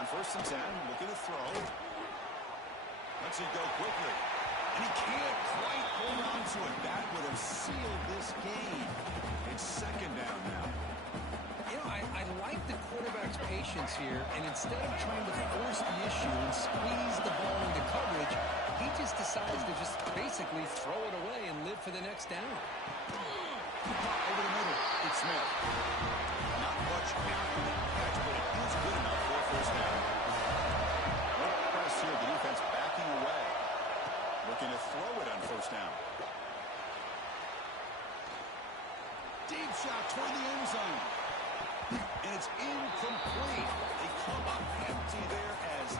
On 1st and 10, looking to throw. Lets it go quickly. And he can't quite hold on to it. That would have sealed this game. It's second down now. You know, I like the quarterback's patience here, and instead of trying to force the issue and squeeze the ball into coverage, he just decides to just basically throw it away and live for the next down. Over the middle, it's Smith. Not much after the catch, but it is good enough for a first down. No press here, the defense backing away. Looking to throw it on first down. Deep shot toward the end zone. And it's incomplete. They come up empty there as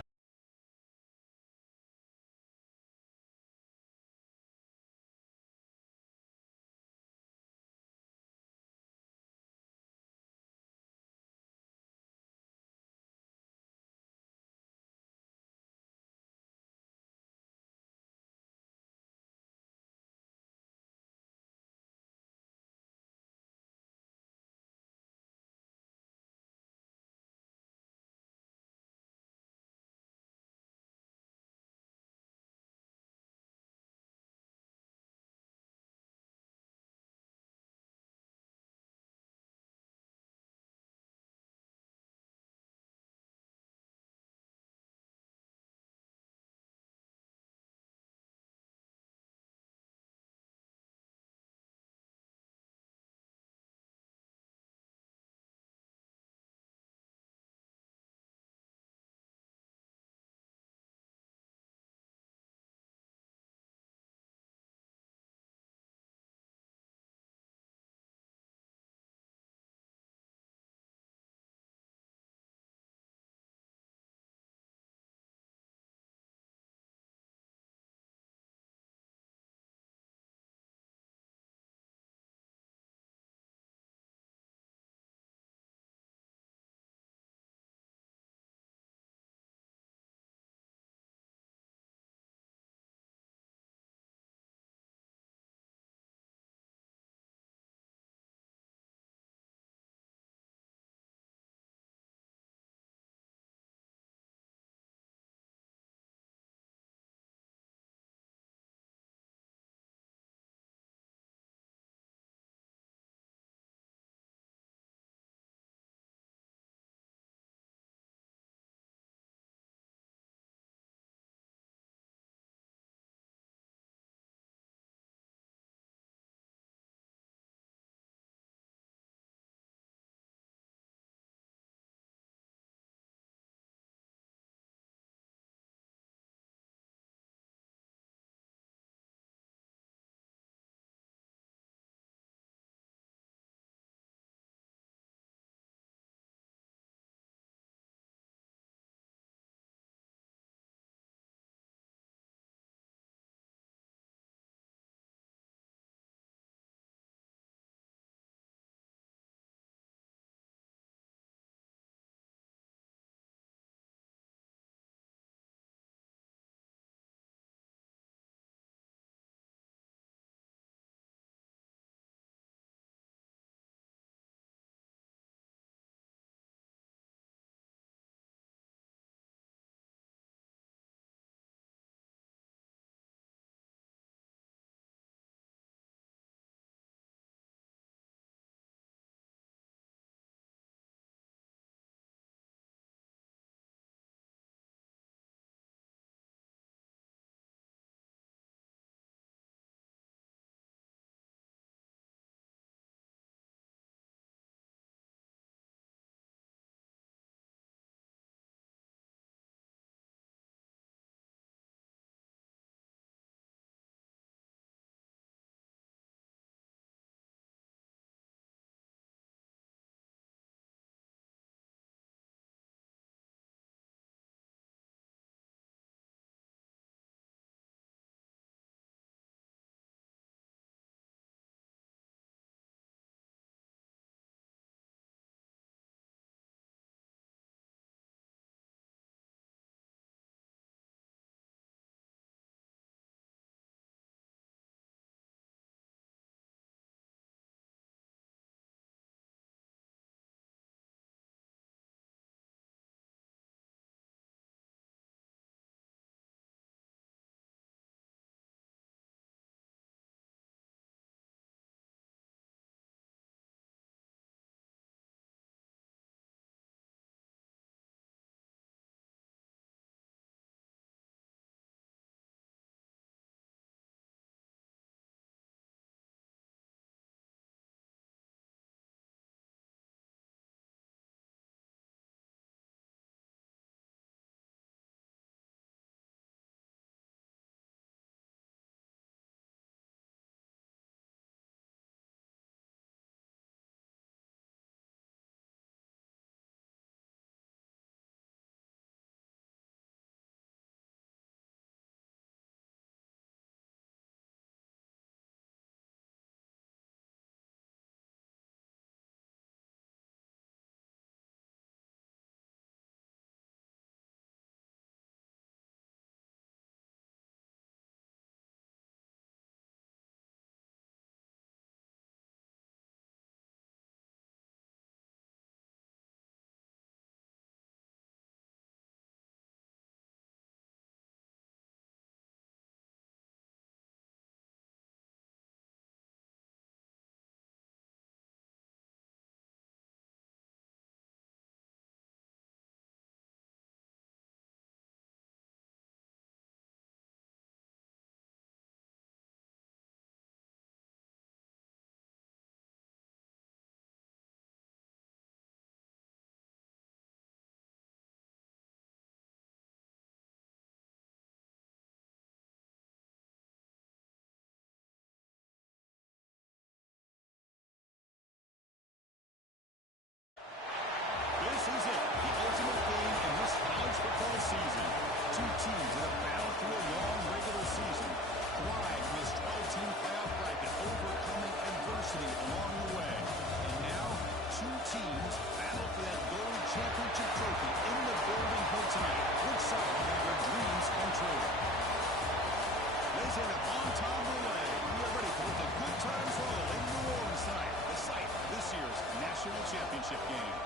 championship game.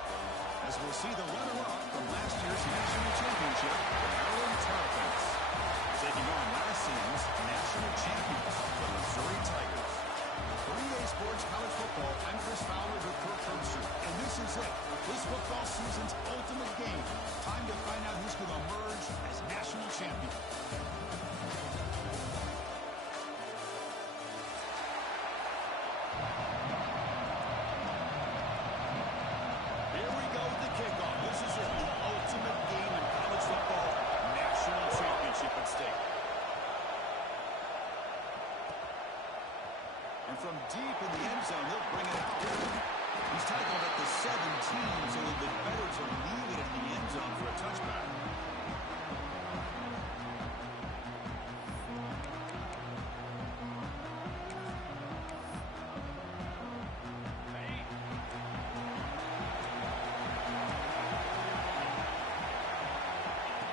As we'll see the runner-up from last year's national championship, the Maryland Terrapins, taking on last season's national champions, the Missouri Tigers. For EA Sports College Football, I'm Chris Fowler with Kirk Herbstreit, and this is it. This football season's ultimate game. Time to find out who's going to emerge as national champion. Here we go with the kickoff. This is it, the ultimate game in college football. National championship at stake. And from deep in the end zone, he'll bring it out. He's tackled at the 17, so it'll be better to leave it in the end zone for a touchback.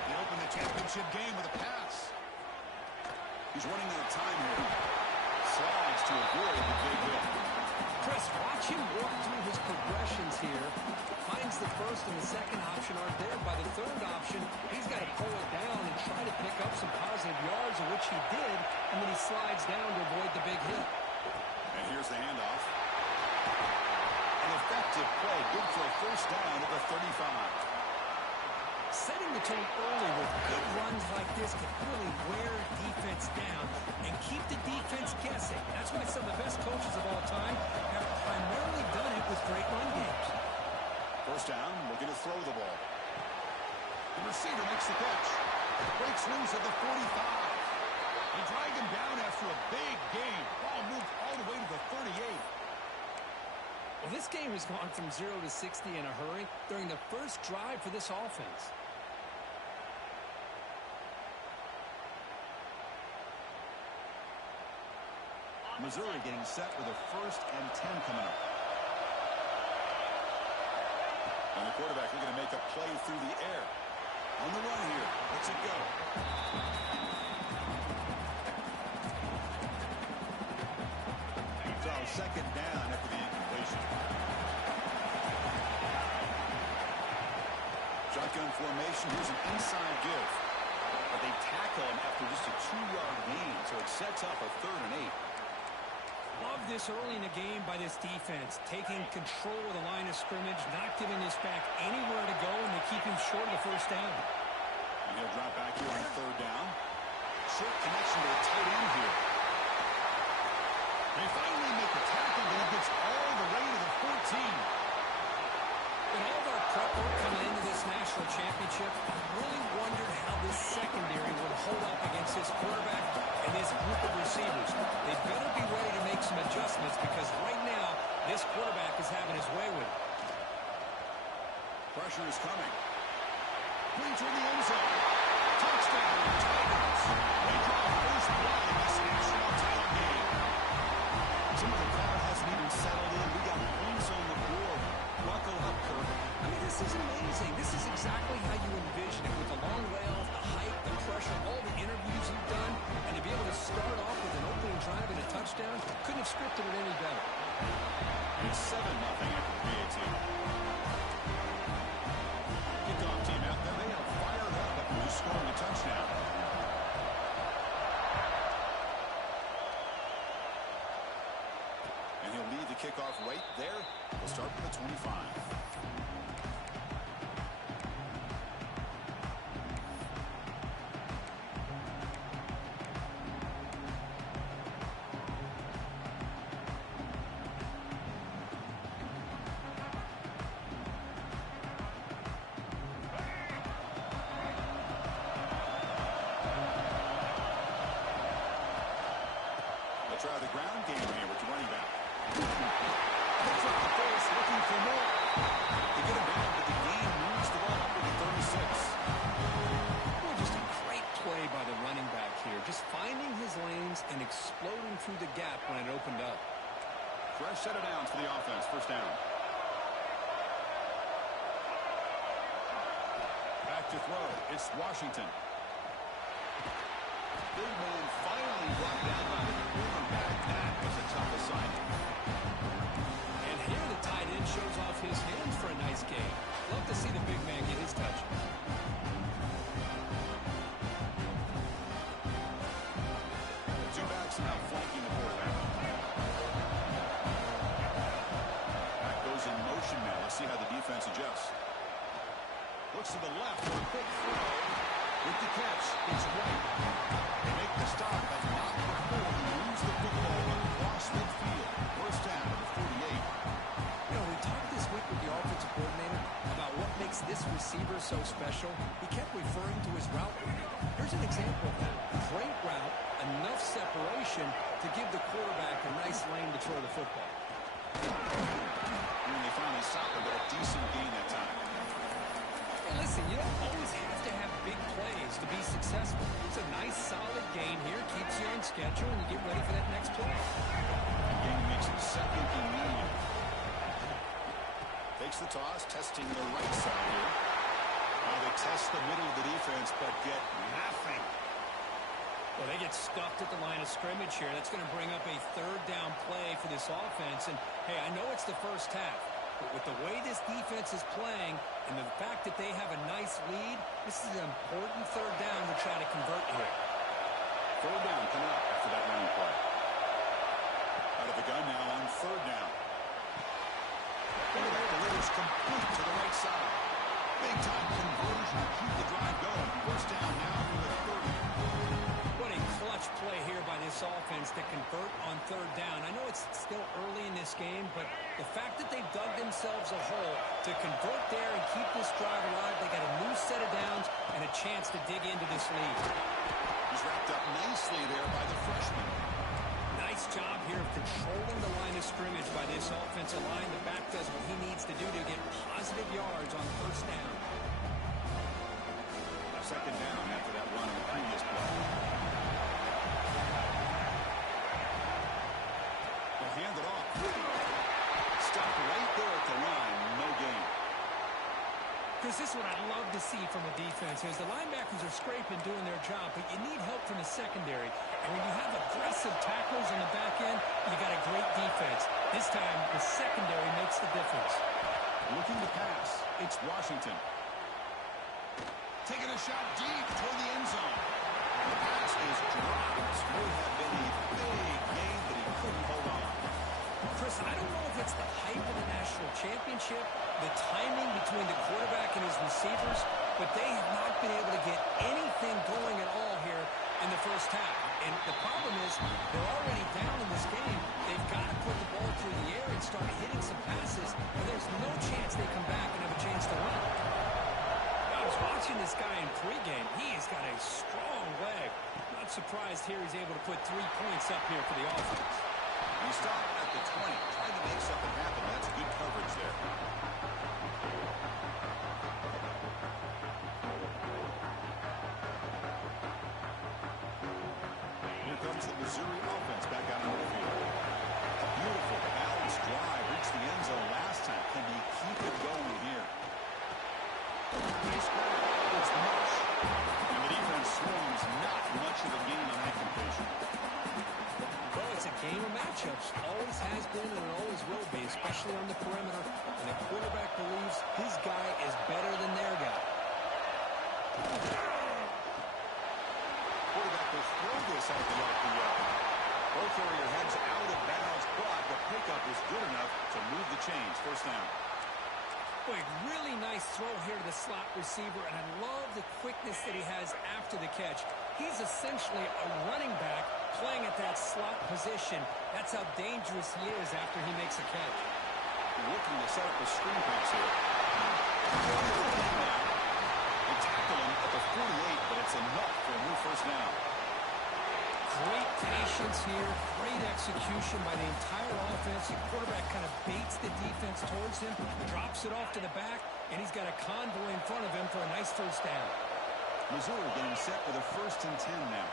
He opened the championship game with a pass. He's running out of time here. Slides to avoid the big hit. Chris, watch him walk through his progressions here. Finds the first and the second option aren't there. By the third option, he's got to pull it down and try to pick up some positive yards, of which he did, and then he slides down to avoid the big hit. And here's the handoff. An effective play, good for a first down at the 35. Setting the tone early with good runs like this can really wear defense down and keep the defense guessing. That's why some of the best coaches of all time have primarily done it with great run games. First down, looking to throw the ball. The receiver makes the catch. Breaks loose at the 45. They drag him down after a big gain. Ball moved all the way to the 38. Well, this game has gone from 0 to 60 in a hurry during the first drive for this offense. Missouri getting set with a 1st and 10 coming up. And the quarterback looking to make a play through the air. On the run here. Let's it go. So second down after the incompletion. Shotgun formation. Here's an inside give. But they tackle him after just a 2-yard gain. So it sets up a 3rd and 8. Love this early in the game by this defense, taking control of the line of scrimmage, not giving this back anywhere to go, and they keep him short of the first down. And he'll drop back here on 3rd down. Short connection to the tight end here. They finally make the tackle, but he gets all the way to the 14. In all of our prep work coming into this national championship, I really wondered how this secondary would hold up against this quarterback and this group of receivers. They better be ready to make some adjustments because right now, this quarterback is having his way with it. Pressure is coming. Brings her in the end zone. Touchdown, Tigers. They draw first blood in this national title game. Some of the crowd hasn't even settled in. We got points on the board. Buckle up, Kirk. I mean, this is amazing. This is exactly how you envision it with the long layoff, the height, the pressure, all the interviews you've done, and to be able to start off with an opening drive and a touchdown, couldn't have scripted it any better. It's 7-0 after the PAT. Kickoff team out there. They are fired up after just scoring a touchdown. And he'll lead the kickoff right there. We'll start with the 25. Try the ground game here with the running back. Picks up the face, looking for more. They get him down, but the game moves the ball up to the 36. Well, just a great play by the running back here. Just finding his lanes and exploding through the gap when it opened up. Fresh set of downs for the offense. First down. Back to throw. It's Washington. Big man finally brought down by the quarterback. That was a tough assignment. And here the tight end shows off his hands nice game. Love to see the big man get his touch. Two backs now flanking the quarterback. Back goes in motion now. Let's see how the defense adjusts. Looks to the left for a quick throw. With the catch, it's White. They make the stop, but not before he moves the football across midfield. First down to the 48. You know, we talked this week with the offensive coordinator about what makes this receiver so special. He kept referring to his route running. Here's an example of that. Great route, enough separation to give the quarterback a nice lane to throw the football. And they finally stopped him, but a decent gain that time. Hey, listen, you don't always have to have big plays to be successful. It's a nice, solid gain here. Keeps you on schedule, and you get ready for that next play. The game makes it second and 9. Takes the toss, testing the right side here. Now they test the middle of the defense, but get nothing. Well, they get stuffed at the line of scrimmage here. That's going to bring up a third down play for this offense. And, hey, I know it's the first half, but with the way this defense is playing and the fact that they have a nice lead, this is an important third down to try to convert here. Third down coming up after that running play. Out of the gun now on third down. Quarterback delivers complete to the right side. Big time conversion to keep the drive going. First down now for the 30. What a clutch play here by this offense to convert on third down. I know it's still early in this game, but the fact that they've dug themselves a hole to convert there and keep this drive alive, they got a new set of downs and a chance to dig into this lead. He's wrapped up nicely there by the freshman. Nice job here of controlling the line of scrimmage by this offensive line. The back does what he needs to do to get positive yards on first down. Second down after that run in the previous play. They'll hand it off. Stop right there at the line. No gain. This is what I love to see from a defense. As the linebackers are scraping, doing their job, but you need help from the secondary. And when you have aggressive tackles on the back end, you got a great defense. This time, the secondary makes the difference. Looking to pass. It's Washington. Taking a shot deep toward the end zone. The pass is dropped. Would have been a big gain, but he couldn't hold on. Chris, I don't know if it's the hype of the national championship, the timing between the quarterback and his receivers, but they have not been able to get anything going at all here in the first half. And the problem is they're already down in this game. They've got to put the ball through the air and start hitting some passes, or there's no chance they come back and have a chance to win. I was watching this guy in pregame. He's got a strong leg. Not surprised here he's able to put 3 points up here for the offense. He stopped at the 20, trying to make something happen. That's good coverage there. Here comes the Missouri offense back out on the field. A beautiful balanced drive. Reached the end zone last time. Can he keep it going here? Nice grab. It's much. And the defense swarms. Not much of a gain on that completion. Well, it's a game of matchups. Always has been and it always will be, especially on the perimeter. And the quarterback believes his guy is better than their guy. Quarterback will throw this out the RPO. Ball carrier heads out of bounds, but the pickup is good enough to move the chains. First down. Boy, really nice throw here to the slot receiver, and I love the quickness that he has after the catch. He's essentially a running back playing at that slot position. That's how dangerous he is after he makes a catch. Looking to set up a screen pass here. They tackle him at the 48, but it's enough for a new first down. Great patience here, great execution by the entire offense. The quarterback kind of baits the defense towards him, drops it off to the back, and he's got a convoy in front of him for a nice first down. Missouri getting set with a 1st and 10 now.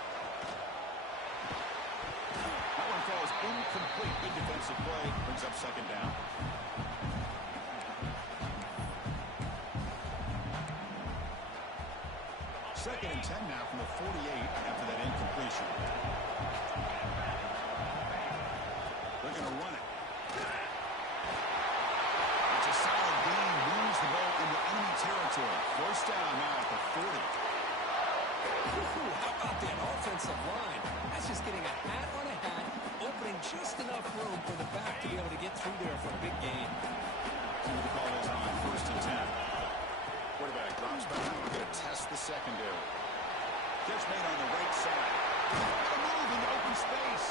That one falls incomplete. Good defensive play. Brings up second down. Second and 10 now from the 48 after that incompletion. They're going to run it. It's a solid gain. Moves First down now at the 40. Ooh, how about that offensive line? That's just getting a hat on a hat, opening just enough room for the back to be able to get through there for a big gain. See what the call is on first and 10. Quarterback drops back. We're going to test the secondary. Catch made on the right side. A move in open space.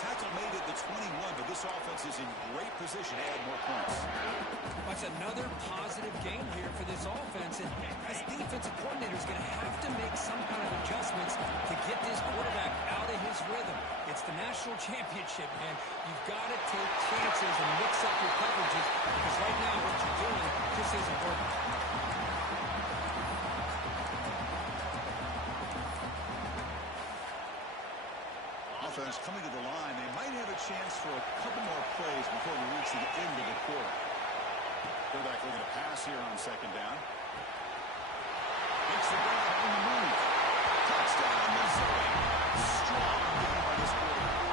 Tackle made at the 21, but this offense is in great position to add more points. That's another positive game here for this offense, and this defensive coordinator is going to have to make some kind of adjustments to get this quarterback out of his rhythm. It's the national championship, man. You've got to take chances and mix up your coverages, because right now what you're doing just isn't working. Offense coming to the line. They might have a chance for a couple more plays before we reach the end of the quarter. Quarterback looking to pass here on second down. Makes the grab on the move. Touchdown, Missouri. Strong game by this quarterback.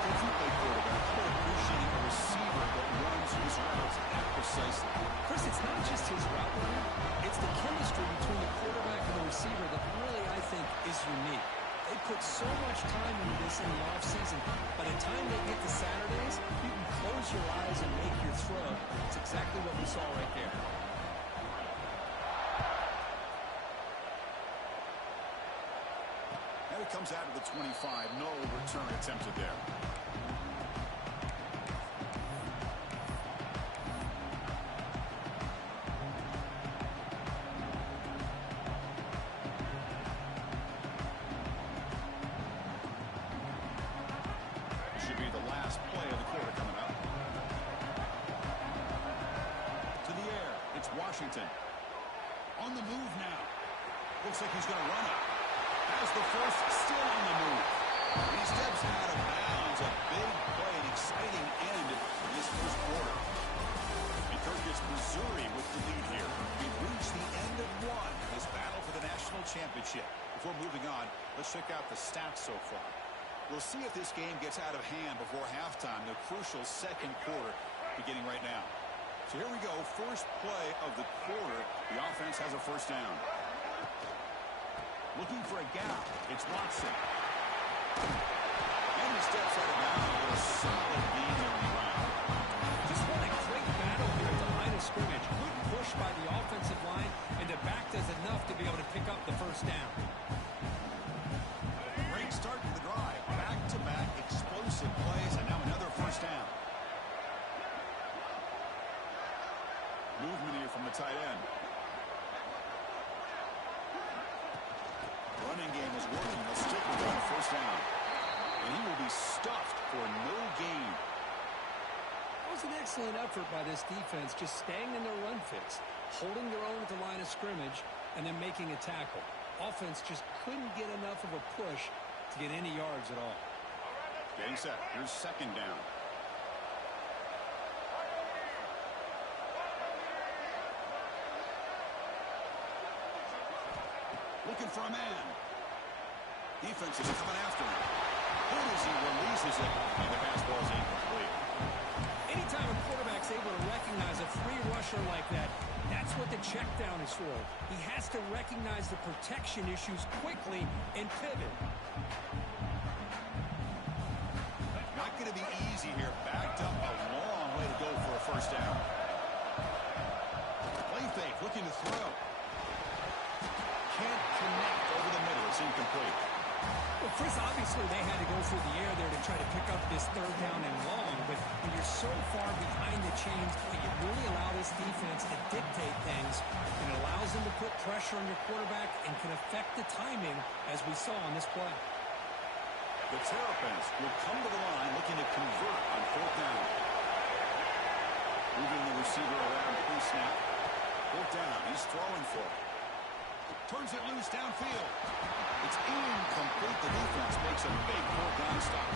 If you play quarterback, you're appreciating a receiver that runs his routes that precisely. Chris, it's not just his route running. It's the chemistry between the quarterback and the receiver that really, I think, is unique. They put so much time into this in the offseason. By the time they get to Saturdays, you can close your eyes and make your throw. It's exactly what we saw right there. And it comes out of the 25. No return attempted there. Should be the last play of the quarter coming up. To the air. It's Washington. On the move now. Looks like he's going to run it. Has the first, still on the move. He steps out of bounds. A big play, an exciting end in this first quarter. Because it's Missouri with the lead here. We've reached the end of one. This battle for the national championship. Before moving on, let's check out the stats so far. We'll see if this game gets out of hand before halftime, the crucial second quarter beginning right now. So here we go, first play of the quarter. The offense has a first down. Looking for a gap, it's Watson. And he steps out of bounds with a solid gain there on the ground. Just what a great battle here at the line of scrimmage. Good push by the offensive line, and the back does enough to be able to pick up the first down. Great start to the drive. Back-to-back explosive plays, and now another first down. Movement here from the tight end. Running game is working. They'll stick with that first down. And he will be stuffed for no gain. That was an excellent effort by this defense, just staying in their run fits, holding their own at the line of scrimmage, and then making a tackle. Offense just couldn't get enough of a push to get any yards at all. Getting set. Here's second down. Looking for a man. Defense is coming after him. Good as he releases it, and the pass ball is incomplete. Anytime a quarterback's able to recognize a free rusher like that, that's what the check down is for. He has to recognize the protection issues quickly and pivot. Not going to be easy here. Backed up a long way to go for a first down. Play fake, looking to throw. Can't connect over the middle. It's incomplete. Well, Chris, obviously they had to go through the air there to try to pick up this third down and long, but when you're so far behind the chains, you really allow this defense to dictate things, and it allows them to put pressure on your quarterback and can affect the timing, as we saw on this play. The Terrapins will come to the line looking to convert on fourth down. Moving the receiver around pre-snap. Fourth down. He's throwing for it. Turns it loose downfield. It's incomplete. The defense makes a big fourth down stop.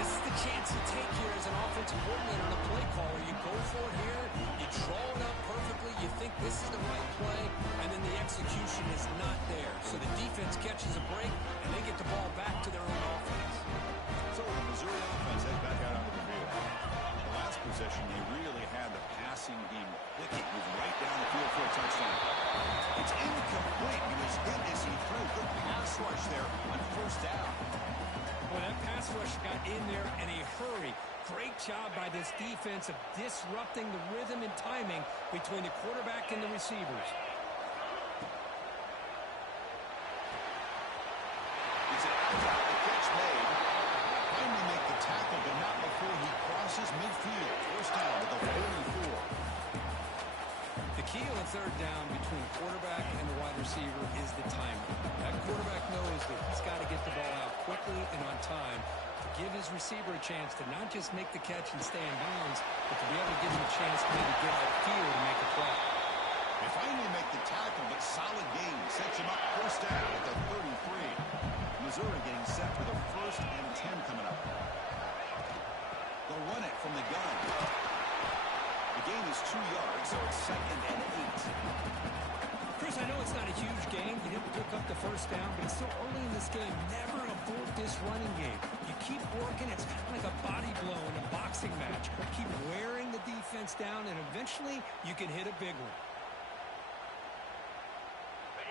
This is the chance you take here as an offensive coordinator and a play caller. You go for it here, you draw it up perfectly, you think this is the right play, and then the execution is not there. So the defense catches a break, and they get the ball back to their own offense. So the Missouri offense heads back out onto the field. The last possession, they really had the passing game clicking, moving right down the field for a touchdown. It's incomplete. He was hit as he threw. Good pass rush there on first down. Well, that pass rush got in there in a hurry. Great job by this defense of disrupting the rhythm and timing between the quarterback and the receivers. It's an outside catch made. Finally make the tackle, but not before he crosses midfield. First down at the 44. The key on third down between the quarterback and the wide receiver is the timing. That quarterback knows that he's got to get the ball out quickly and on time to give his receiver a chance to not just make the catch and stay in bounds, but to be able to give him a chance to maybe get outfield and make a play. They finally make the tackle, but solid gain sets him up first down at the 33. Missouri getting set for the 1st and 10 coming up. They'll run it from the gun. The gain is 2 yards, so it's 2nd and 8. Chris, I know it's not a huge gain. You didn't pick up the first down, but it's still early in this game. Never abort this running game. You keep working. It's kind of like a body blow in a boxing match. Keep wearing the defense down, and eventually you can hit a big one.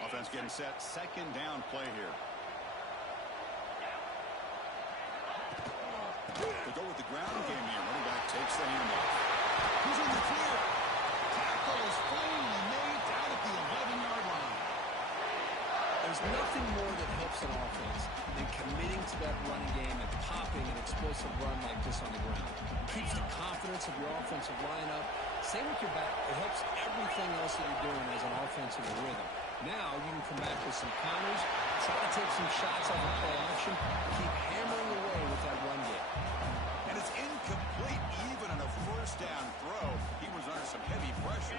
Offense getting set. 2nd down play here. They go with the ground game here. Running back takes the handoff. Who's in the clear? Tackle is finally made down at the 11-yard line. There's nothing more that helps an offense than committing to that running game and popping an explosive run like this on the ground. It keeps the confidence of your offensive line up. Same with your back. It helps everything else that you're doing as an offense in the rhythm. Now you can come back with some counters, try to take some shots off of play action, keep hammering away with that run game. And it's incomplete even on a first down throw. He was under some heavy pressure.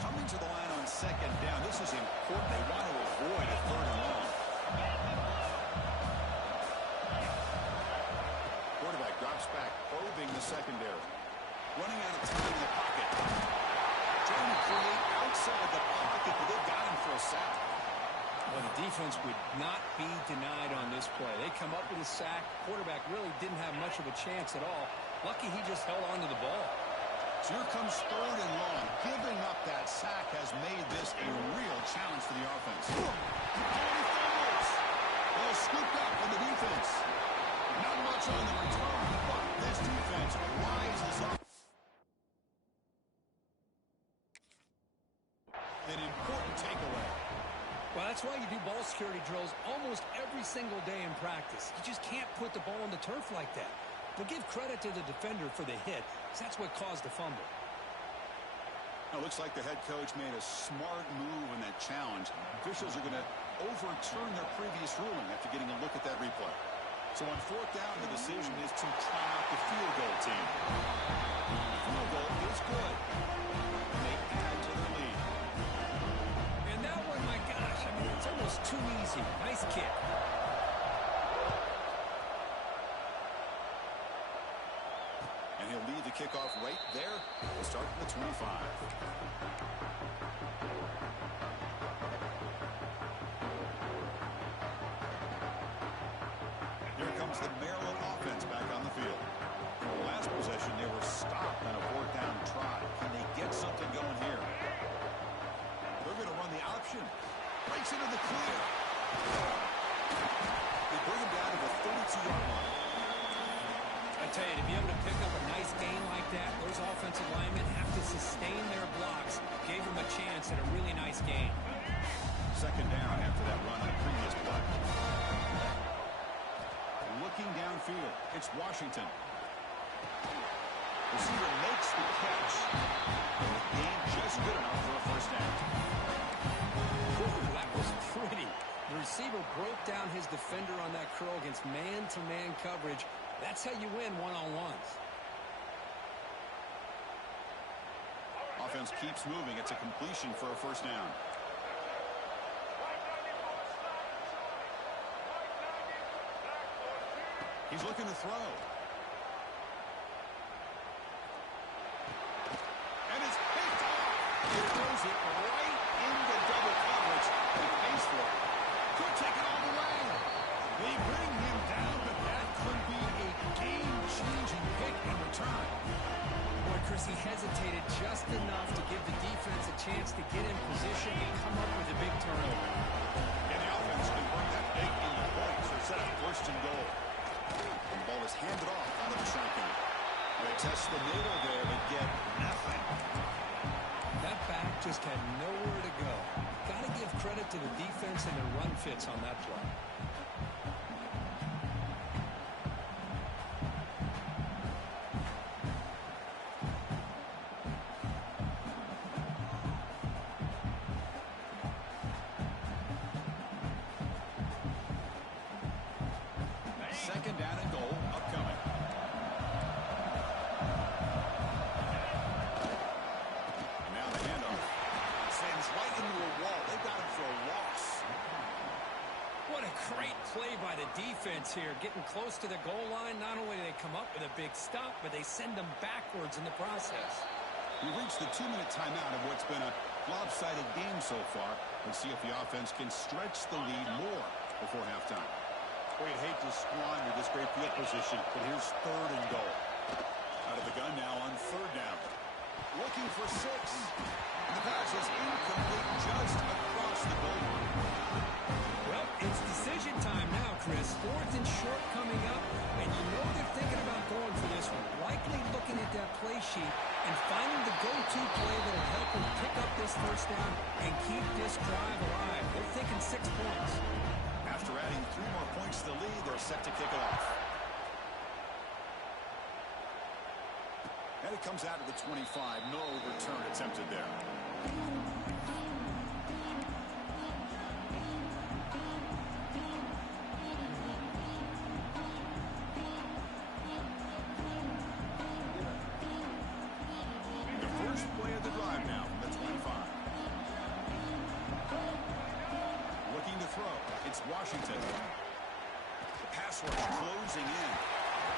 Coming to the line on 2nd down. This is important. They want to avoid a 3rd and long. Quarterback drops back, probing the secondary. Running out of time in the pocket. Trying to create outside the pocket, but they got him for a sack. Well, the defense would not be denied on this play. They come up with a sack. Quarterback really didn't have much of a chance at all. Lucky he just held on to the ball. So here comes 3rd and long. Giving up that sack has made this a real challenge for the offense. Oh, he fumbles. Well, scooped up on the defense. Not much on the return, but this defense rises up. An important takeaway. Well, that's why you do ball security drills almost every single day in practice. You just can't put the ball on the turf like that. But give credit to the defender for the hit, because that's what caused the fumble. It looks like the head coach made a smart move in that challenge. Officials are going to overturn their previous ruling after getting a look at that replay. So on 4th down, the decision is to try out the field goal team. The field goal is good. And they add to their lead. And that one, my gosh, I mean, it's almost too easy. Nice kick. And he'll lead the kickoff right there. We'll start from the 25. Here comes the Maryland offense back on the field. Last possession, they were stopped on a 4th down try. Can they get something going here? They're going to run the option. Breaks into the clear. They bring him down to the 32-yard line. I tell you, to be able to pick up a nice gain like that, those offensive linemen have to sustain their blocks. Gave them a chance at a really nice gain. 2nd down after that run on the previous play. Looking downfield, it's Washington. Receiver makes the catch. And the gain just good enough for a first down. Ooh, that was pretty. The receiver broke down his defender on that curl against man-to-man coverage. That's how you win one-on-ones. Offense keeps moving. It's a completion for a first down. He's looking to throw. And it's picked off. He throws it right into double coverage. He pays for it. Could take it all the way. They bring him down, but that could be a game-changing pick in return. Boy, credit to the defense and their run fits on that play. Second down and goal upcoming. And now the handoff. Sends right into a wall. They got him for a loss. What a great play by the defense here. Getting close to the goal line. Not only do they come up with a big stop, but they send them backwards in the process. We reached the 2-minute timeout of what's been a lopsided game so far. Let's see if the offense can stretch the lead more before halftime. Well, you'd hate to squander this great field position, but here's third and goal. Out of the gun now on third down. Looking for 6. And the pass is incomplete just across the goal line. Well, it's decision time now, Chris. Fourth and short coming up, and you know they're thinking about going for this one. Likely looking at that play sheet and finding the go-to play that will help them pick up this first down and keep this drive alive. They're thinking 6 points. After adding 3 more points to the lead, they're set to kick it off. And it comes out of the 25. No return attempted there. The first play of the drive now from the 25. Looking to throw. It's Washington. The pass rush closing in.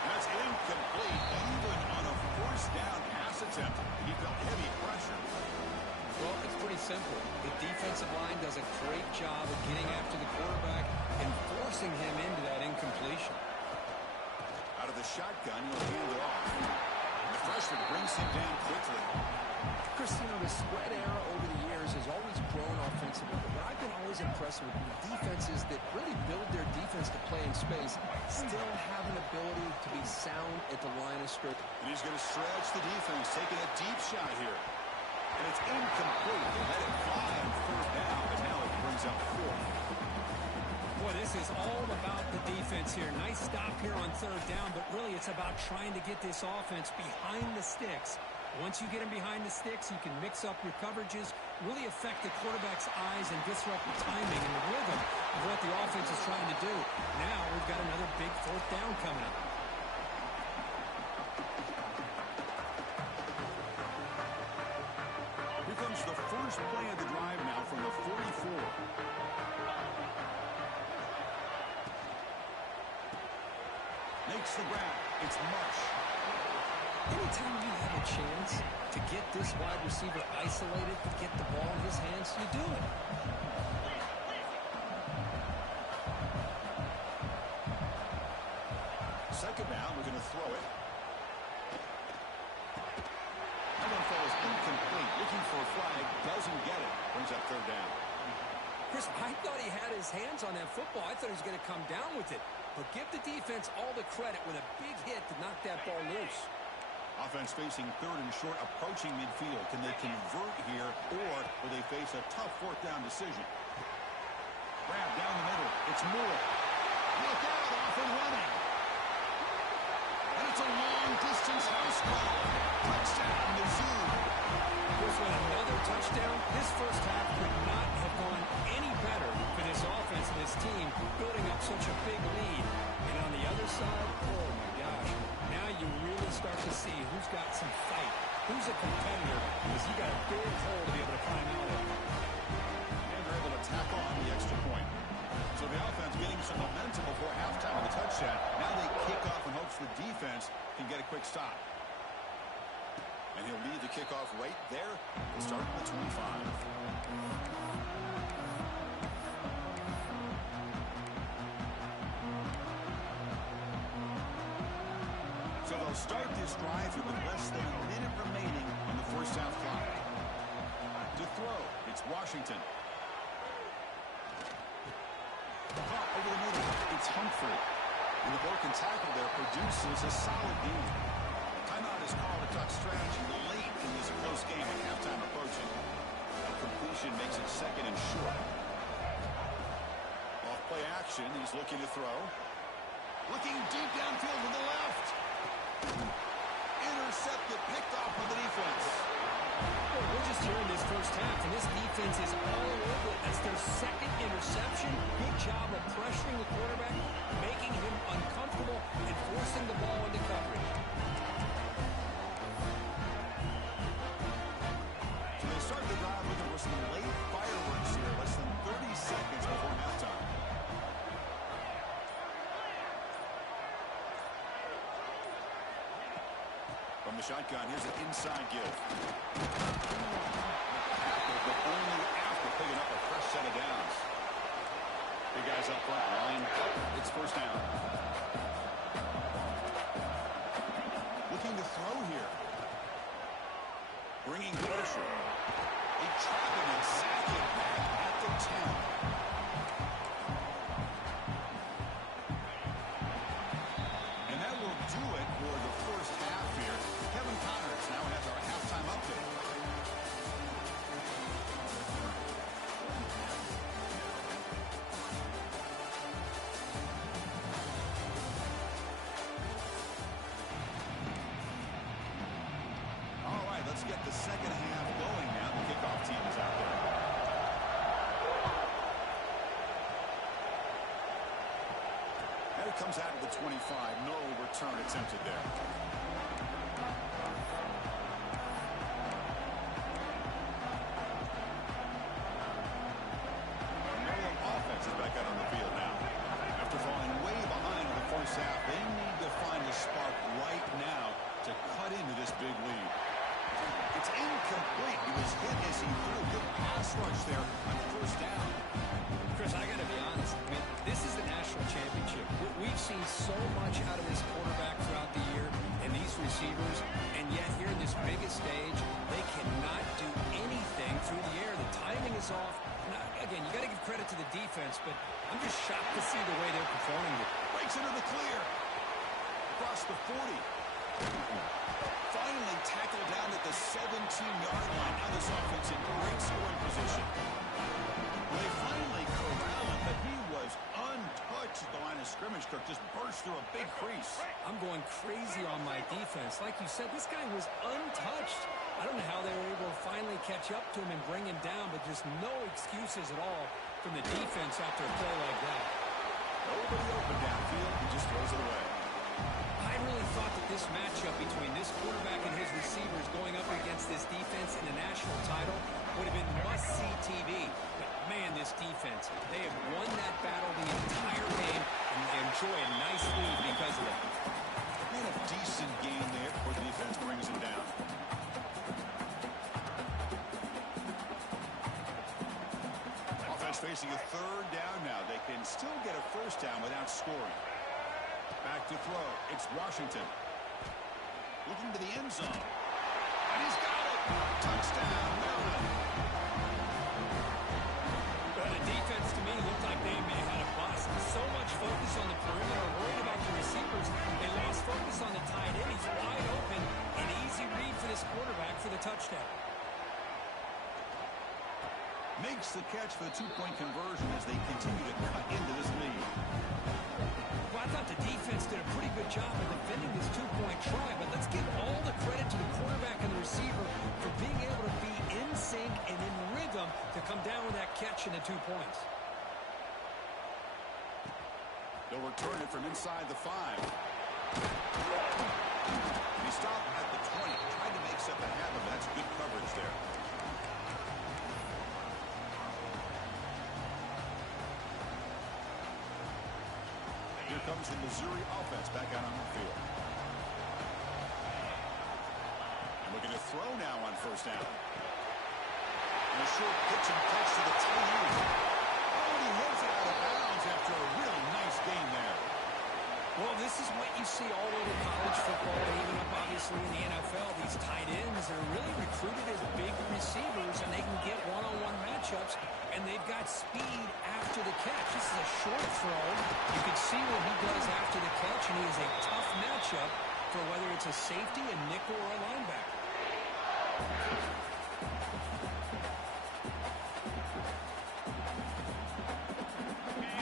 That's incomplete. Even on a forced down pass attempt, he felt heavy pressure. Well, it's pretty simple. The defensive line does a great job of getting after the quarterback and forcing him into that incompletion. Out of the shotgun, he'll hand it off. The freshman brings him down quickly. Chris, you know, the spread era over the years has always grown offensively, but what I've been always impressed with defenses that really build their defense to play in space still have an ability to be sound at the line of scrimmage. And he's going to stretch the defense, taking a deep shot here. And it's incomplete. They let it fly on third down, but now it brings up 4th. Boy, this is all about the defense here. Nice stop here on third down, but really it's about trying to get this offense behind the sticks. Once you get him behind the sticks, you can mix up your coverages, really affect the quarterback's eyes and disrupt the timing and the rhythm of what the offense is trying to do. Now we've got another big fourth down coming up. Here comes the first play of the drive now from the 44. Makes the grab. It's Marsh. Anytime you have a chance to get this wide receiver isolated, to get the ball in his hands, you do it. Second down, we're going to throw it. That one falls incomplete. Looking for a flag, doesn't get it. Brings up third down. Chris, I thought he had his hands on that football. I thought he was going to come down with it. But give the defense all the credit with a big hit to knock that ball loose. Offense facing third and short, approaching midfield. Can they convert here, or will they face a tough fourth down decision? Grab down the middle. It's Moore. Look out, off and running. And it's a long-distance house call. Touchdown, Mizzou. Chris, with another touchdown, this first half could not have gone any better for this offense and this team, building up such a big lead. And on the other side, oh my gosh, now you really start to see who's got some fight, who's a competitor, because you got a big hole to be able to climb out of. And they're able to tack on the extra point. So the offense getting some momentum before halftime with a touchdown. Now they kick off in hopes the defense can get a quick stop. And he'll lead the kickoff right there to start at the 25. So they'll start this drive here with less than a minute remaining on the first half clock. To throw, it's Washington. Caught over the middle, it's Humphrey. And the broken tackle there produces a solid gain. Timeout is called to talk strategy late in this close game with halftime approaching. A completion makes it second and short. motion. He's looking to throw. Looking deep downfield to the left. Intercepted, picked off by the defense. Well, we're just here in this first half, and this defense is all over it. That's their second interception. Good job of pressuring the quarterback, making him uncomfortable, and forcing the ball into coverage. So they started the drive looking for some late fireworks here, less than 30 seconds before halftime. From the shotgun, here's an inside give. But only after picking up a fresh set of downs. Big guys up front, line up. It's first down. Looking to throw here. Bringing pressure. They trap him and sack him back at the 10. And that will do it for the first half here. Kevin Connors now has our halftime update. All right, let's get the second half going now. The kickoff team is out there. And it comes out of the 25. No return attempted there. Back out on the field now. After falling way behind in the first half, they need to find a spark right now to cut into this big lead. It's incomplete. He was hit as he threw. Good pass rush there on first down. Chris, I got to be honest. I mean, this is the national championship. We've seen so much out of this quarterback throughout the year and these receivers, and yet here in this biggest stage, they cannot do anything through the air. The timing is off. Now, again, you got to give credit to the defense, but I'm just shocked to see the way they're performing. Breaks into the clear. Across the 40. Finally tackled down at the 17-yard line. Now this offense in great scoring position. They finally corral him, but he was untouched at the line of scrimmage. Kirk just burst through a big crease. I'm going crazy on my defense. Like you said, this guy was untouched. I don't know how they were able to finally catch up to him and bring him down, but just no excuses at all from the defense after a play like that. Nobody open downfield. He just throws it away. I really thought that this matchup between this quarterback and his receivers going up against this defense in the national title would have been must-see TV. But, man, this defense, they have won that battle the entire game and they enjoy a nice lead because of it. And a decent game there before the defense brings him down. Offense facing a third down now. They can still get a first down without scoring. Back to throw. It's Washington. Looking to the end zone. And he's got it. Touchdown, Maryland. Well, the defense to me looked like they may have had a bust. So much focus on the perimeter, worried about the receivers. They lost focus on the tight end. He's wide open. An easy read for this quarterback for the touchdown. Makes the catch for the two-point conversion as they continue to cut into this lead. Well, I thought the defense did a pretty good job of defending this two-point try, but let's give all the credit to the quarterback and the receiver for being able to be in sync and in rhythm to come down with that catch and the 2 points. They'll return it from inside the 5. He stopped at the 20, tried to make something happen, but that's good coverage there. Here comes the Missouri offense back out on the field. And looking to throw now on first down. And a short pitch and catch to the tight end. Oh, and he hits it out of bounds after a really nice game there. Well, this is what you see all over college football, even up obviously in the NFL. These tight ends are really recruited as big receivers, and they can get one-on-one matchups, and they've got speed after the catch. This is a short throw. You can see what he does after the catch, and he is a tough matchup for whether it's a safety, a nickel, or a linebacker.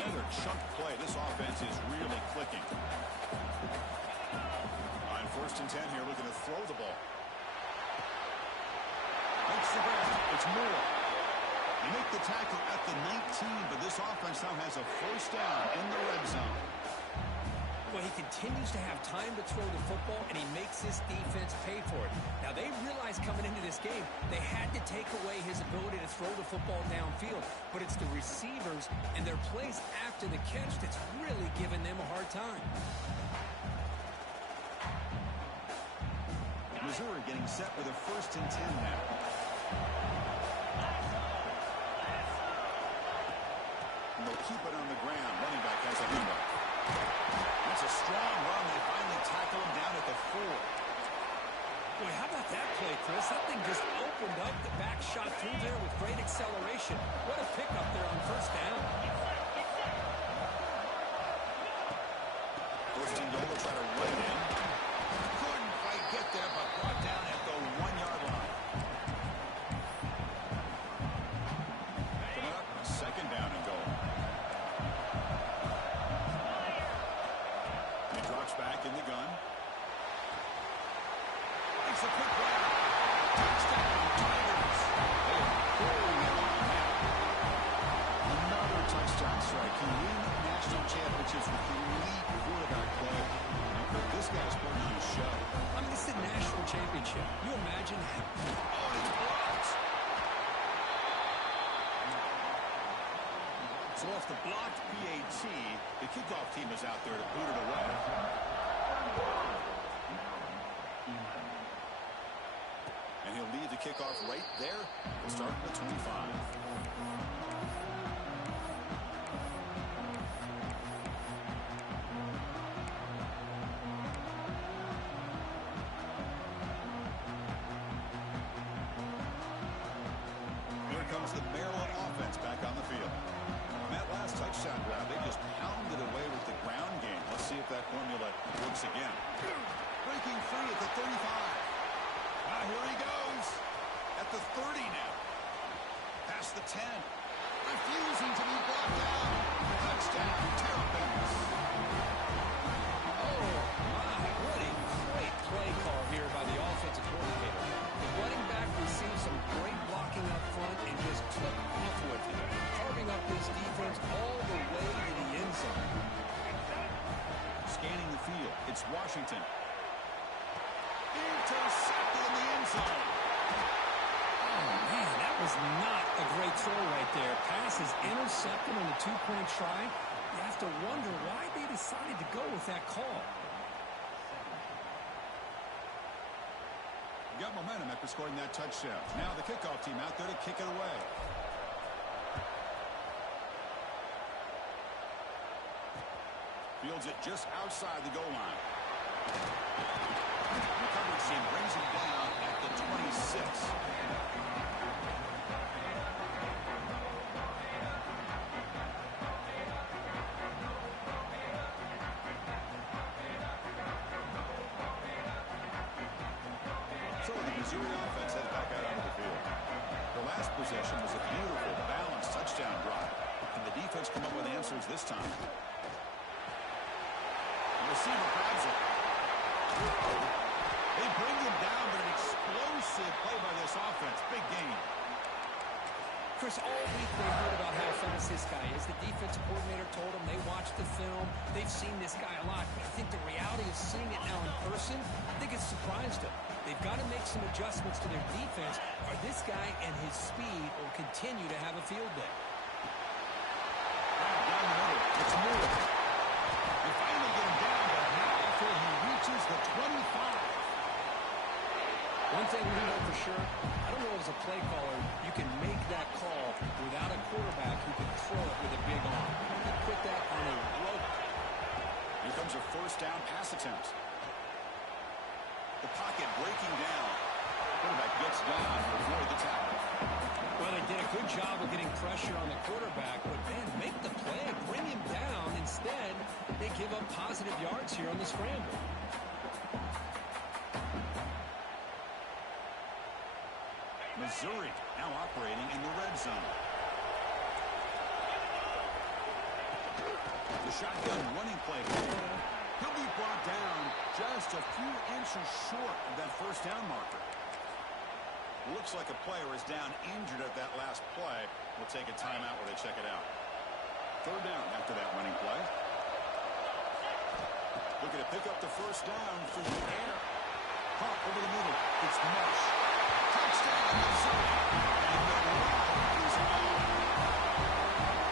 Another chunk play offense is really clicking. On 1st and 10 here, looking to throw the ball. Makes the grab. It's Moore. They make the tackle at the 19, but this offense now has a 1st down in the red zone. Well, he continues to have time to throw the football, and he makes this defense pay for it. Now, they realized coming into this game they had to take away his ability to throw the football downfield, but it's the receivers and their plays after the catch that's really giving them a hard time. Missouri getting set with a 1st and 10 now. And they'll keep it on the ground. Running back has a handoff. That's a strong run. They finally tackle him down at the 4. Boy, how about that play, Chris? That thing just opened up. The back shot through there with great acceleration. What a pickup there on 1st down. 1st and goal. They'll try to run it in. Couldn't quite get there, but brought down at the 1-yard line. Coming up, 2nd down and goal. He drops back in the gun. Makes a quick grab. Touchdown, Tigers. They are pouring it on now. Another touchdown strike. Can win national championships with elite quarterback play. And Kirk, this guy's putting on a show. I mean, this is a national championship. You imagine how... Oh, it's blocked. So off the blocked PAT, the kickoff team is out there to boot it away. And he'll leave the kickoff right there. We'll start at the 25. Here comes the Maryland offense back on the field. On that last touchdown drive, they just pounded away with the ground game. Let's see if that formula works again. Breaking free at the 35. Here he goes. At the 30 now. Past the 10. Refusing to be brought down. Touchdown, Terrapins. Oh, my. What a great play call here by the offensive coordinator. The running back received some great blocking up front and just took off with it, carving up this defense all the way to the end zone. Scanning the field. It's Washington. Intercepted in the end zone. Oh, man, that was not a great throw right there. Pass is intercepted on the 2-point try. You have to wonder why they decided to go with that call. Got momentum after scoring that touchdown. Now the kickoff team out there to kick it away. Fields it just outside the goal line. The coverage team brings him down at the 26. So the Missouri offense heads back out onto the field. The last possession was a beautiful, balanced touchdown drive. And the defense come up with answers this time. The receiver grabs it. They bring him down, but an explosive play by this offense. Big game. Chris, all week they heard about how fast this guy is. The defensive coordinator told them they watched the film. They've seen this guy a lot. But I think the reality of seeing it now in person, I think it's surprised them. They've got to make some adjustments to their defense, or this guy and his speed will continue to have a field day. Down the middle. It's Moore. They finally get him down, but not before he reaches the 25. One thing we know for sure, I don't know as a play caller, you can make that call without a quarterback who can throw it with a big arm. You can put that on a rope. Here comes a first down pass attempt. The pocket breaking down. Quarterback gets down before the tackle. Well, they did a good job of getting pressure on the quarterback, but man, make the play, bring him down. Instead, they give up positive yards here on the scramble. Missouri now operating in the red zone. The shotgun running play. He'll be brought down just a few inches short of that first down marker. Looks like a player is down injured at that last play. We'll take a timeout while they check it out. Third down after that running play. Looking to pick up the first down through the air. Pop over the middle. It's Marsh. Touchdown, Missouri. And the run is on.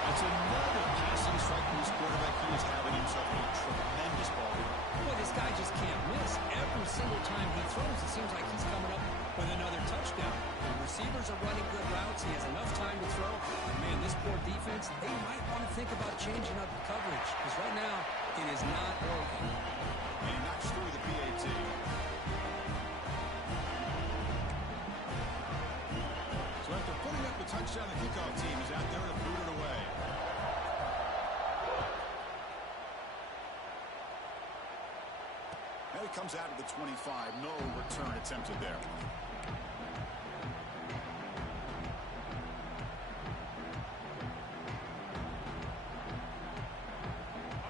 That's another passing strike from this quarterback. He is having himself a tremendous ball game. Boy, this guy just can't miss. Every single time he throws, it seems like he's coming up with another touchdown. The receivers are running good routes. He has enough time to throw. And man, this poor defense, they might want to think about changing up the coverage. Because right now, it is not working. And he knocks through the PAT. So after putting up the touchdown, the kickoff team is out there to boot it away. And it comes out of the 25. No return attempted there.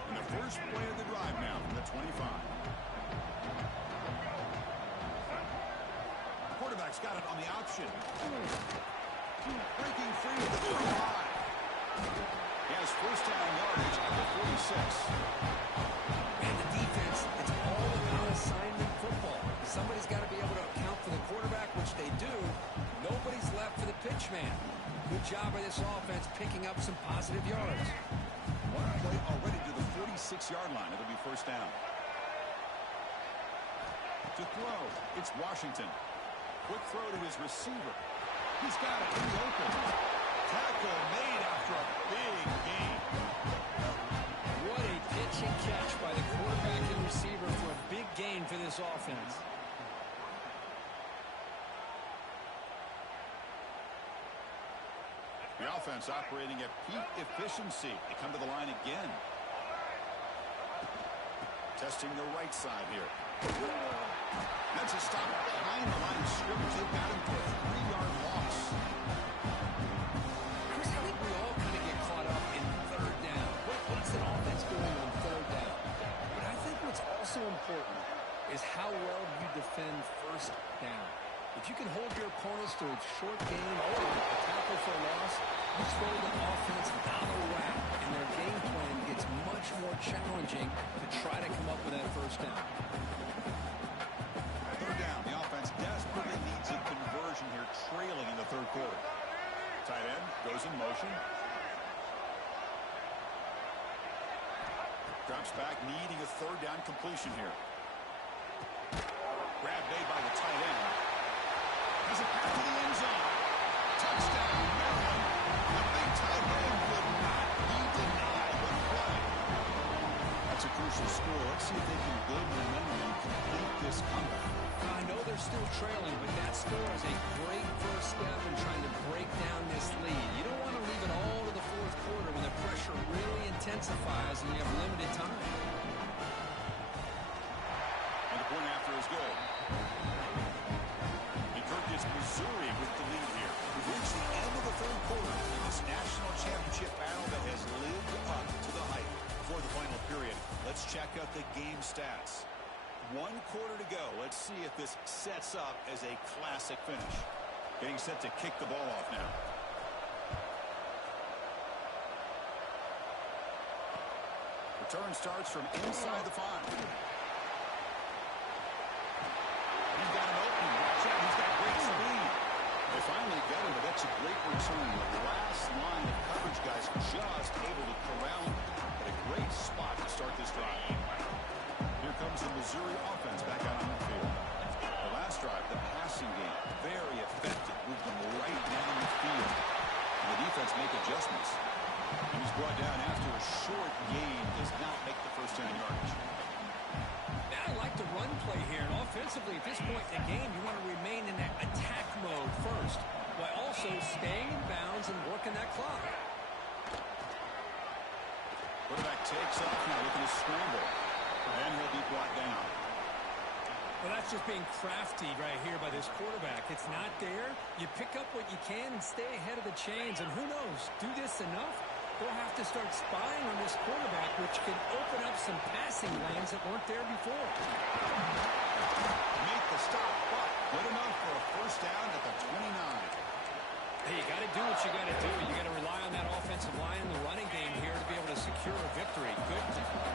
And the first play of the drive now from the 25. The quarterback's got it on the option. Breaking free at the 45. He has first down yardage at the 46. Man, the defense, it's all about assignment football. Somebody's got to be able to account for the quarterback, which they do. Nobody's left for the pitch man. Good job by this offense picking up some positive yards. One play already to the 46-yard line. It'll be first down. To throw, it's Washington. Quick throw to his receiver. He's got it in the open. Tackle made after a big gain. What a pitch and catch by the quarterback and receiver for a big gain for this offense. The offense operating at peak efficiency. They come to the line again. Testing the right side here. That's a stop behind the line of scrimmage. They've got him for a 3-yard loss. Chris, I think we all kind of get caught up in third down. What's an offense doing on third down? But I think what's also important is how well you defend first down. If you can hold your opponents to a short gain or a tackle for a loss, you throw the offense out of whack, and their game plan gets much more challenging to try to come up with that first down. Third down. The offense desperately needs a conversion here, trailing in the third quarter. Tight end goes in motion. Drops back, needing a third down completion here. Grab made by the tight end. Has it back to the end zone. Touchdown, Maryland. The big tight end would not be denied the play. That's a crucial score. Let's see if they can build momentum and complete this comeback. I know they're still trailing, but that score is a great first step in trying to break down this lead. You don't want to leave it all to the fourth quarter when the pressure really intensifies and you have limited time. And the point after is good. It's Missouri with the lead here. We've reached the end of the third quarter in this national championship battle that has lived up to the hype. For the final period, let's check out the game stats. 1 quarter to go. Let's see if this sets up as a classic finish. Getting set to kick the ball off now. Return starts from inside the 5. He's got an opening. Watch out. He's got great speed. They finally get him, but that's a great return. The last line of coverage guys just able to corral him at a great spot to start this drive. Here comes the Missouri offense back out on the field. The last drive, the passing game, very effective. Moved them right down the field. And the defense make adjustments. And he's brought down after a short gain. Does not make the first down yardage. I like the run play here, and offensively at this point in the game, you want to remain in that attack mode first, while also staying in bounds and working that clock. Quarterback takes off now, looking to scramble, and he'll be brought down. Well, that's just being crafty right here by this quarterback. It's not there. You pick up what you can and stay ahead of the chains, and who knows, do this enough, they'll have to start spying on this quarterback, which could open up some passing lanes that weren't there before. Make the stop, but good enough for a first down at the 29. Hey, you got to do what you got to do. You got to rely on that offensive line in the running game here to be able to secure a victory. Good.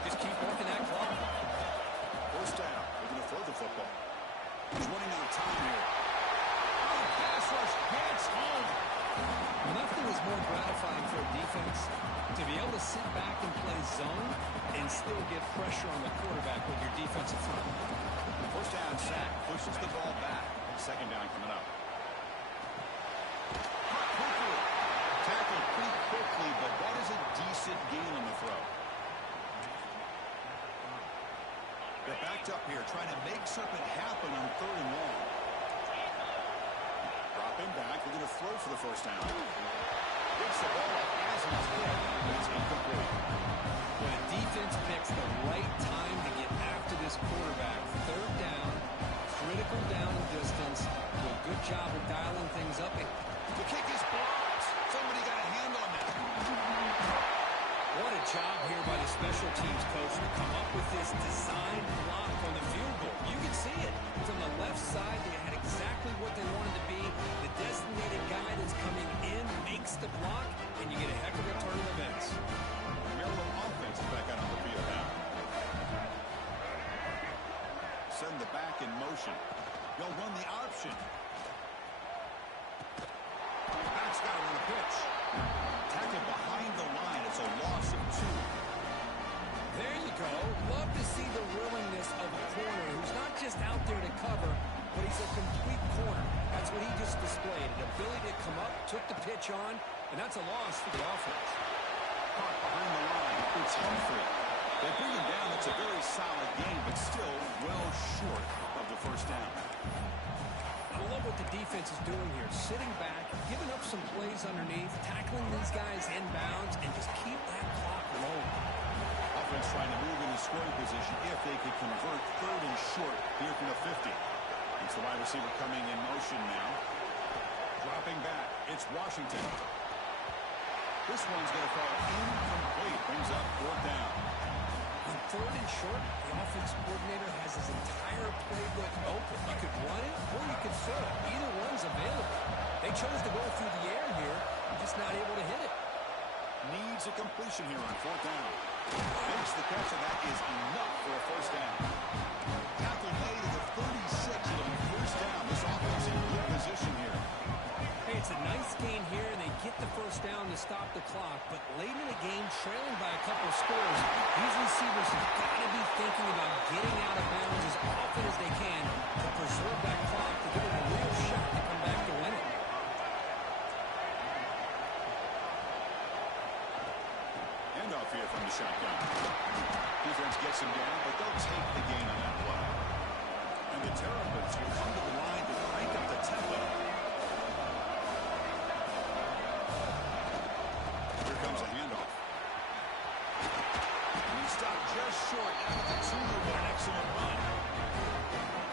Just keep working that clock. First down. They're going to throw the football. He's running out of time here. Oh, pass rush gets home. Nothing is more gratifying for a defense to be able to sit back and play zone and still get pressure on the quarterback with your defensive front. First down sack pushes the ball back. Second down coming up. Tackled pretty quickly, but that is a decent gain on the throw. They're backed up here, trying to make something happen on 3rd and long. Dropping back, they're going to throw for the first down. Gets the ball up as intended, but it's incomplete. When a defense picks the right time to get after this quarterback, 3rd down, critical down and distance, do a good job of dialing things up. The kick is blocked. Somebody got a hand on that. What a job here by the special teams coach to come up with this design block on the field goal. You can see it. From the left side, they had exactly what they wanted to be. The designated guy that's coming in makes the block, and you get a heck of a turn of events. Maryland offense is back out on the field now. Send the back in motion. They'll run the option. Back's got to run a pitch. Tackled behind the line. It's a loss of 2. There you go. Love to see the willingness of a corner who's not just out there to cover, but he's a complete corner. That's what he just displayed. An ability to come up, took the pitch on, and that's a loss for the offense. Caught behind the line. It's Humphrey. They bring him down. It's a very solid game, but still well short of the first down. I love what the defense is doing here. Sitting back, giving up some plays underneath, tackling these guys inbounds, and just keep that clock low. Offense trying to move into scoring position if they could convert 3rd and short here from the 50. It's the wide receiver coming in motion now. Dropping back. It's Washington. This one's going to fall incomplete. Brings up 4th down. On 3rd and short, the offense coordinator has his entire playbook open. You could run it or you could throw it. Either one's available. They chose to go through the air here, just not able to hit it. Needs a completion here on 4th down. Makes the catch, and that is enough for a first down. Tackle made at the 36. It'll be first down. This offense in good position here. Hey, it's a nice gain here, and they get the first down to stop the clock. But late in the game, trailing by a couple of scores, these receivers have got to be thinking about getting out of bounds as often as they can to preserve that clock, to give them a real shot to come back to win it. Handoff here from the shotgun. Defense gets him down, but they'll take the gain on that play. And the Terrapins will come to the line to crank up the tempo. Here comes a handoff. And he stopped just short after the 2, but an excellent run.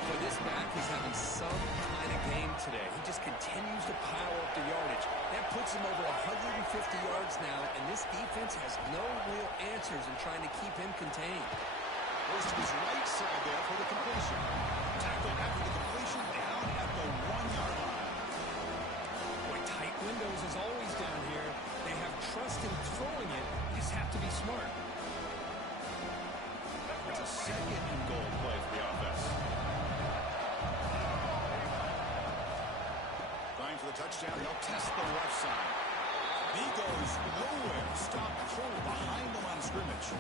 Well, this back is having some kind of game today. He just continues to pile up the yardage. That puts him over 150 yards now, and this defense has no real answers in trying to keep him contained. Goes to his right side there for the completion. Tackled after the completion down at the 1-yard line. Boy, tight windows as always down here. They have trust in throwing it. You just have to be smart. It's a 2nd and goal play for the offense. Trying for the touchdown. They'll test the left side. He goes nowhere. Stopped cold behind the line of scrimmage.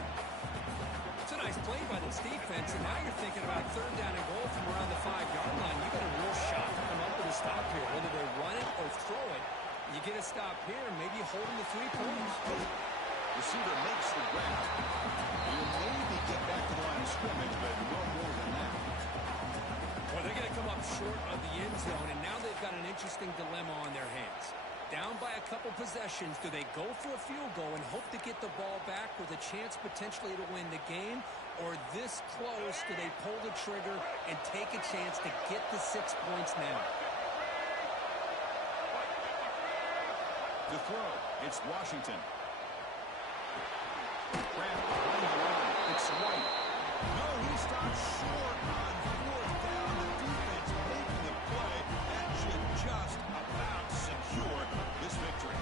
It's a nice play by this defense, and now you're thinking about 3rd down and goal from around the 5-yard line. You got a real shot to come up with a stop here. Whether they run it or throw it, you get a stop here, and maybe hold them to 3 points. Receiver makes the grab. He'll maybe get back to the line of scrimmage, but no more than that. Well, they're going to come up short of the end zone, and now they've got an interesting dilemma on their hands. Down by a couple possessions, do they go for a field goal and hope to get the ball back with a chance potentially to win the game? Or this close, do they pull the trigger and take a chance to get the 6 points now? To throw, it's Washington. Grant behind the line. It's White. No, he stops short on fourth down. The defense making the play. That should just about secure this victory.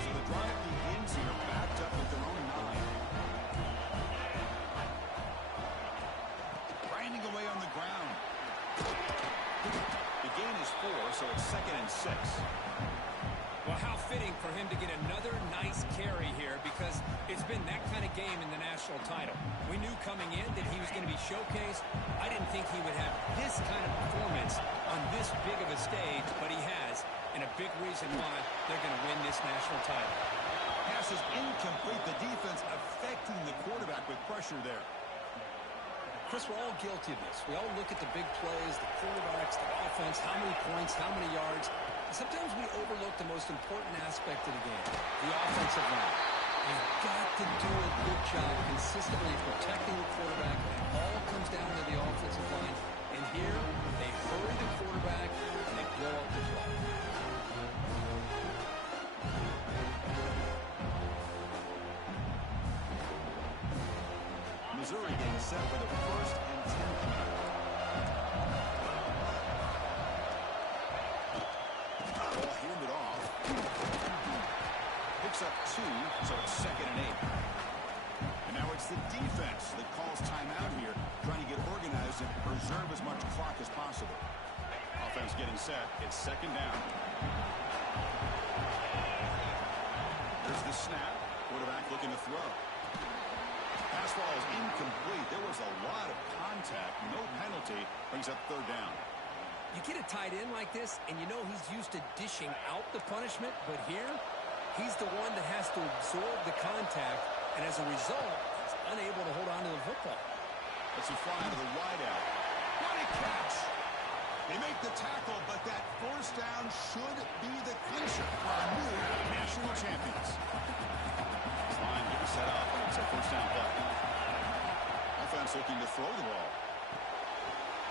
So the drive begins here, backed up at their own 9. Grinding away on the ground. The gain is 4, so it's 2nd and 6. Well, how fitting for him to get another nice carry here, because it's been that kind of game in the national title. We knew coming in that he was going to be showcased. I didn't think he would have this kind of performance on this big of a stage, but he has, and a big reason why they're going to win this national title. Pass is incomplete. The defense affecting the quarterback with pressure there. Chris, we're all guilty of this. We all look at the big plays, the quarterbacks, the offense, how many points, how many yards. And sometimes we overlook the most important aspect of the game, the offensive line. You've got to do a good job consistently protecting the quarterback. It all comes down to the offensive line. And here, they hurry the quarterback, and they blow up the play. Missouri getting set for the 1st and 10 coming up. Ball handed off. Picks up 2, so it's 2nd and 8. And now it's the defense that calls timeout here, trying to get organized and preserve as much clock as possible. Offense getting set. It's 2nd down. There's the snap. Quarterback looking to throw. Pass ball is incomplete. There was a lot of contact. No penalty. Brings up 3rd down. You get a tight end like this, and you know he's used to dishing out the punishment, but here, he's the one that has to absorb the contact, and as a result, he's unable to hold on to the football. It's a fly to the wideout. What a catch! They make the tackle, but that 1st down should be the clincher for our new national champions. Line getting set up. It's a 1st down play. Offense looking to throw the ball.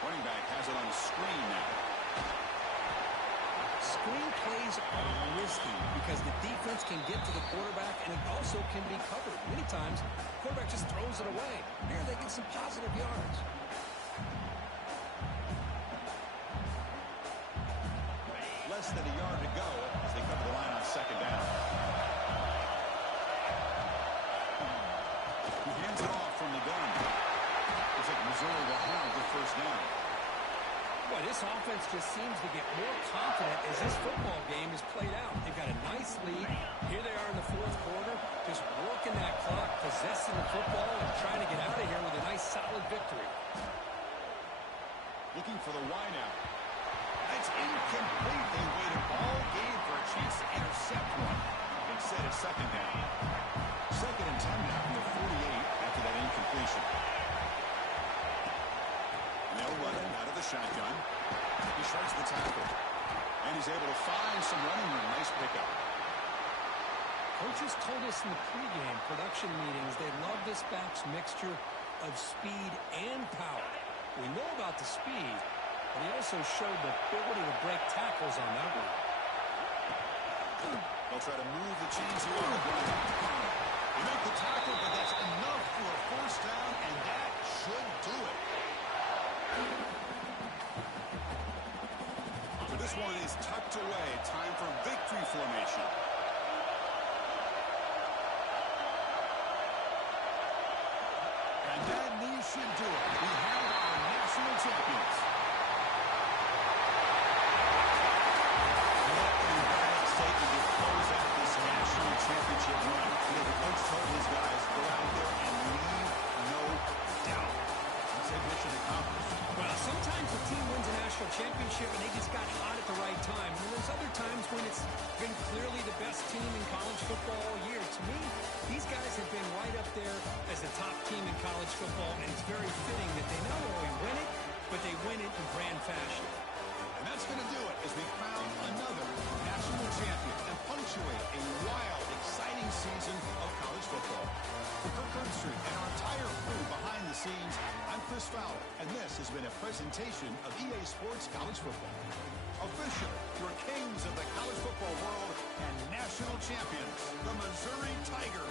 Running back has it on the screen now. Screen plays are risky because the defense can get to the quarterback, and it also can be covered. Many times, the quarterback just throws it away. Here they get some positive yards. Less than a yard to go as they come to the line on 2nd down. He hands it off from the gun. Looks like Missouri will have the 1st down. Boy, this offense just seems to get more confident as this football game is played out. They've got a nice lead. Here they are in the 4th quarter, just working that clock, possessing the football, and trying to get out of here with a nice, solid victory. Looking for the wideout. That's incomplete. They waited all game for a chance to intercept one. Instead, it's 2nd down. 2nd and 10 now from the 48 after that incompletion. They'll run him out of the shotgun. He shrugs the tackle. And he's able to find some running room. Nice pickup. Coaches told us in the pregame production meetings they love this back's mixture of speed and power. We know about the speed, but he also showed the ability to break tackles on that one. They'll try to move the chains here on the ground. They make the tackle, but that's enough for a 1st down, and that should do it. So this one is tucked away. Time for victory formation. And that knee should do it. We have our national champions. What an emphatic statement to close out this national championship run. The coach told his guys, go out there and leave no doubt. That's a mission accomplished. Well, sometimes the team wins a national championship and they just got hot at the right time. And there's other times when it's been clearly the best team in college football all year. To me, these guys have been right up there as the top team in college football, and it's very fitting that they not only win it, but they win it in grand fashion. And that's going to do it as we crown another national champion and punctuate a wild, exciting season of college football. For Kirk Herbstreit and our entire crew behind the scenes, I'm Chris Fowler, and this has been a presentation of EA Sports College Football. Officially, your kings of the college football world and national champions, the Missouri Tigers.